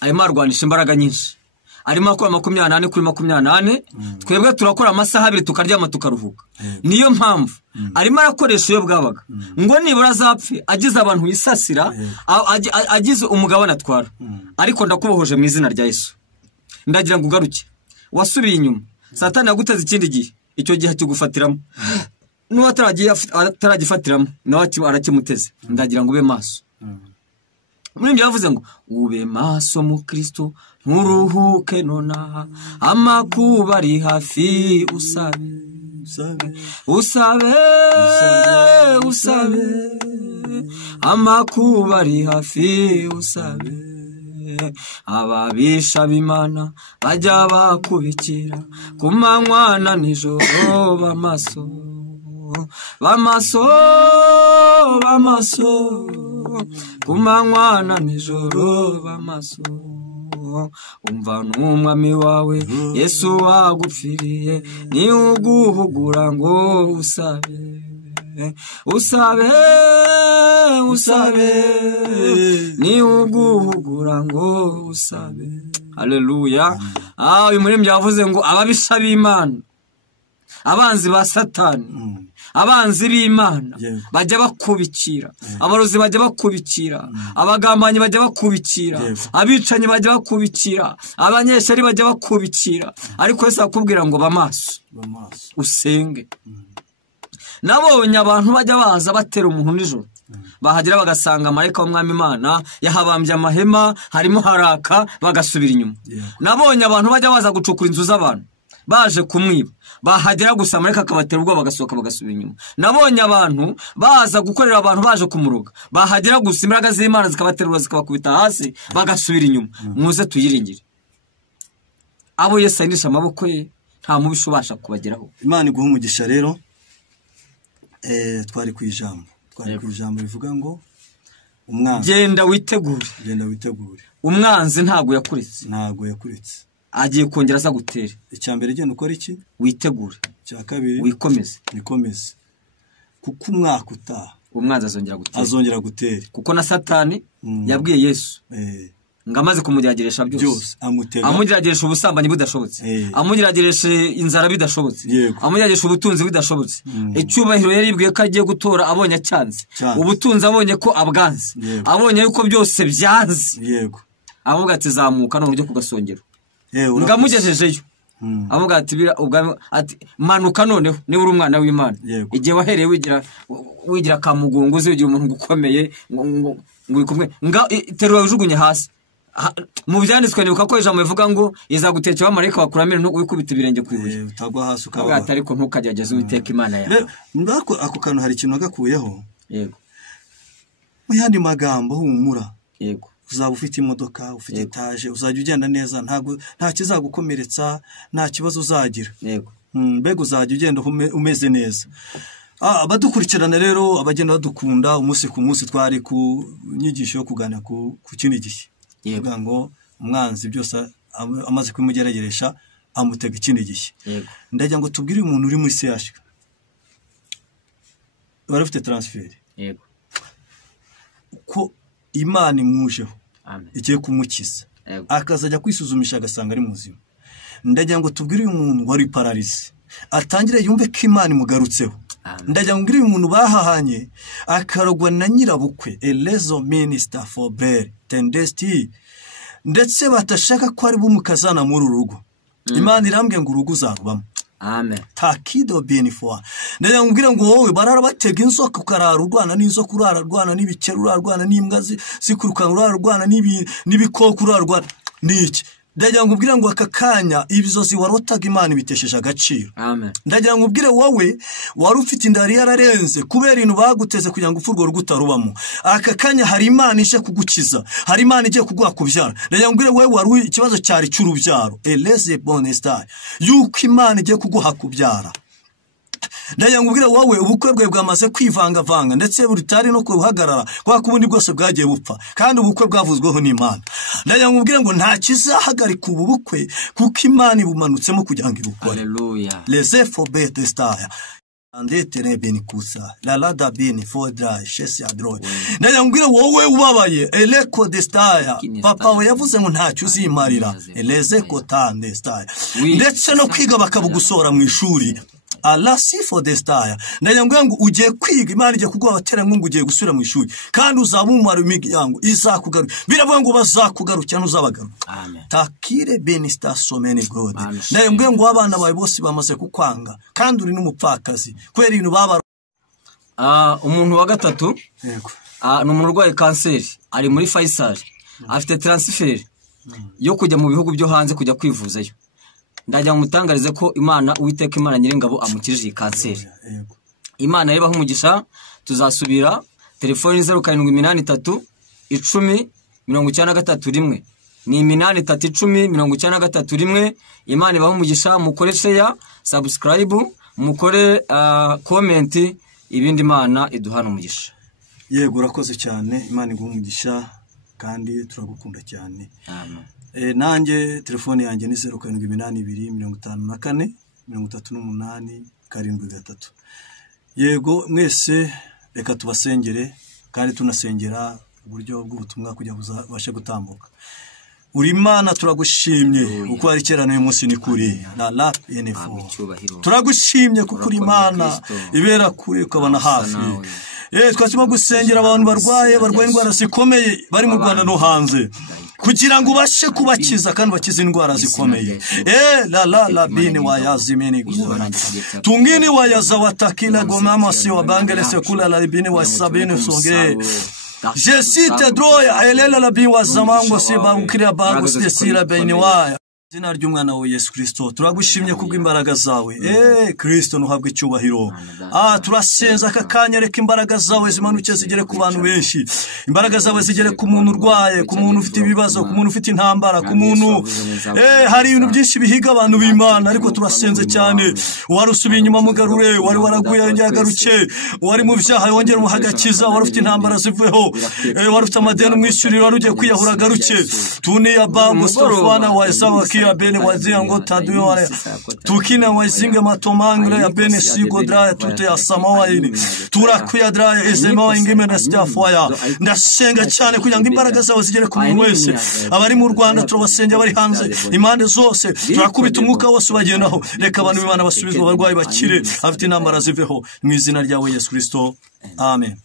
arimo arwanisha imbaraga nyinshi, arimo akora 28 kuri 28. Twebwe turakora amasaha 2 tukaryama tukaruhuka. Niyo mpamvu arimo arakoresha iyo bwabaga ngo nibura azapfe agize abantu yisasira, agize umugabo natwara. Ariko ndakubohoje mu izina rya Yesu, ndagira ngo ugaruke, wasubiye inyuma. Satani yaguteze ikindi gihe, icyo gihe kigufatiramo, n'uwo ataragifatiramo nawe arakimuteze. Ndagira ngo ube maso. Muri ibyo yavuze ngo ube maso mu Kristo, nturuhuke nonaha, amakuba ari hafi, usabe usabe usabe, amakuba ari hafi, usabe. Ababisha b'Imana bajya bakubikira ku manywa na nijoro, bamaso bamaso bamaso, ku manywa na nijoro, bamaso. Umva n'umwami wawe Yesu wagupfiriye, ni uguhugura ngo usabe usabe usabe, ni uguhugura ngo usabe. Haleluya. Uyu muririmbyi yavuze ngo ababisha b'Imana, abanzi ba Satani, abanzi b'Imana bajya bakubikira, abarozi bajya bakubikira, abagambanyi bajya bakubikira, abicanyi bajya bakubikira, abanyeshari bajya bakubikira. Ariko Yesu akubwira ngo bamaso usenge. Nabonye abantu bajya baza batera umuntu nijoro, bahagera bagasanga marayika w'Umwami Imana yahabambye amahema, harimo haraka, bagasubira inyuma. Nabonye abantu bajya baza gucukura inzu z'abantu baje kumwiba, bahagera gusa marayika akabatera ubwoba bagasohoka bagasubira inyuma. Nabonye abantu baza gukorera abantu baje kumuroga, bahagera gusa imbaraga z'Imana zikabaterura zikabakubita hasi bagasubira inyuma. Muze tuyiringire abo Yesu ayinisha amaboko ye, nta mubisha ubasha kubageraho. Imana iguha umugisha rero. Twari ku ijambo rivuga ngo umwanzi, genda witegure, genda witegure. Umwanzi ntago yakuretse, agiye kongera aza gutera. Icyambere genda ukora iki? Witegure. Cya kabiri wikomeze, kuko umwaka utaha umwanzi azongera gutera. Kuko na Satani yabwiye Yesu ngo amaze kumugerageresha byose, amugerageresha ubusambanyi budashobotse, amugerageresha inzara bidashobotse, amugerageresha ubutunzi budashobotse, icyubahiro yaribwiye ko agiye gutora abonye acyanze, ubutunzi abonye ko abwanze, abonye yuko byose byanze, avuga ati zamuka none ujye kugasongero. Ngamugejejeyo, avuga ati manuka noneho niba uri umwana w'Imana. Igihe wahereye wigira kamugungu, uzigira umuntu gukomeye ngo wikumwe, terura ujugunye hasi. Mu byanditswe nibuka ko ijambo rivuga ngo izagutekera abamarayika bakuramira wikubita ibirenge ku ibuye, utagwa hasi ukaba. Ariko ntukagerageze Uwiteka Imana yawe. Ndako ako kantu hari ikintu agakuyeho. Yego. Mu yandi magambo humura. Yego. Uzaba ufite imodoka, ufite etaje, uzajya ugenda neza, nta kizagukomeretsa, nta kibazo uzagira. Yego. Mbega uzajya ugenda umeze neza. Abadukurikirana rero, abagenda badukunda, umunsi ku munsi twari ku nyigisho yo kugana ku kindi gihe. Yego ngo umwanzi byose amaze kumugerageresha amutega ikindi gihe. Yego. Ndagira ngo tubwire umuntu uri muri CH wari ufite transfer. Yego. Ko Imana imujeho, amen, igiye kumukiza, akazajya kwisuzumisha agasanga ari muzima. Ndagira ngo tubwire umuntu wari paralize atangire yumve ko Imana imugarutseho. Ndagira ngo ngire umuntu bahahanye akarogwa na nyirabukwe, Elezo Minister for Bread Tendesti, ndetse batashaka ko ari bumukazana muri urugo. Imana irambye ngo urugo uzarubamo. Amen. Takido benefwa. Ndagira ngo ngire ngo wowe barara batega inzoka ukarara urwana n'inzoka, urara rwana n'ibikera, urara rwana n'imbwa zikuruka, urara rwana n'ibikoko, urara rwana n'iki. ndagira ngo ubwire ngo aka kanya ibizozi warotaga Imana ibitesheje agaciro. Amen. Ndagira ngo ubwire wowe wari ufite indari yararenze kubera ibintu baguteze kugira ngo ufurwo rugutarubamo. Aka kanya hari Imana ije kugukiza, hari Imana igiye kuguha kubyara. Ndagira ngo ubwire wowe wari ikibazo cyari cy'urubyaro, eleze bonestar, yuko Imana igiye kuguha kubyara. Ndagira ngo ubwire wowe ubukwe bwe bwamaze kwivangavanga ndetse buritari no kuhagarara kwa kubundi bwose bwagiye bupfa kandi ubukwe bwavuzweho n'Imana. Ndagira ngo ubwire ngo nta kizahagarika ubu bukwe kuko Imana ibumanutsemo kugira ngo ibukore. Hallelujah. Les efobete staya andetere benikusa la lada beni fodra shesi adroy. Ndagira ngo ubwire wowe ubabaye eleko de staya papa we yavuze ngo ntacyo uzimarira eleze kotande staya ndetse no kwiga bakabugusora mu ishuri. Allah sifo destaya. Ndagira ngo ugiye kwiga Imana igiye kuguha abaterankunga ugiye gusubira mu ishuri kandi uzabumara imiryango izakugaruka. Biravuga ngo bazakugarukira n'uzabagaruka. Amen. Takire benista somene god. Ndagira ngo abana bawe bose bamaze kukwanga kandi uri n'umupfakazi kwera ibintu baba. Umuntu wa gatatu Yego. Ni umuntu urwaye kanseri ari muri Faisal. Afite transfer yo kujya mu bihugu byo hanze kujya kwivuzayo. Ndagira mutangarize ko Imana Uwiteka Imana Nyiringabo amukirije kanseri. Imana yebaho umugisha. Tuzasubira telefone 0783 10 93 ni 83 93 Imana yebaho umugisha. Mukore share, subscribe, mukore comment, ibindi Imana iduhana umugisha. Yego urakoze cyane. Imana iguha umugisha kandi turagukunda cyane. Amen. Nanjye telefone yanjye ni 0782 54 38 Yego mwese reka tubasengere kandi tunasengera uburyo bw'ubutumwa kugira buzabashe gutambuka. Uri Imana turagushimye uko ari kera n'uyu munsi ni kuri na rap NFO. Turagushimye kuko uri Imana ibera kure ukabana hafi. Twasima gusengera abantu barwaye indwara zikomeye bari mu Rwanda no hanze kugira ngo ubashe kubakiza kandi bakize indwara zikomeye. La bini wa yazimeni guzora tungini wa yazawatakila gomama si wa bangele sekula la bini wa sabini songe jesite droya elela la bini wa zamango si bangukira bango si sira bini wa Izina ry'umwana wa Yesu Kristo turagushimye kubw'imbaraga zawe. Kristo nuhabwe icyubahiro. Turasenza aka kanya reka imbaraga zawe zimanuke zigere ku bantu benshi. Imbaraga zawe zigere ku muntu urwaye, ku muntu ufite ibibazo, ku muntu ufite intambara, ku muntu hari ibintu byinshi bihiga abantu b'Imana ariko turasenze cyane. Warusubiye inyuma mugarure, wari waraguye yagaruke, wari mu byaha wongera umuhagakiza, wari ufite intambara ziveho, wari ufite amadeni umwishyurira, wari ugiye kwiyahura garuke. Tuniya bango stofana wa Esawa ya bene wazia ngo taduyo tukina wazinge matomangre ya bene sigodra tute ya samawa ini turakuya dra ezema ingime na stafoya ndasenga cyane kugira ngo imbaraga zawe zigere ku muntu wese abari mu Rwanda turabasenge bari hanze impande zose turakubita umwuka wose bagendaho reka abantu b'Imana basubizwe abarwayi bakire afite intambara ziveho mu izina ryawe Yesu Kristo amen.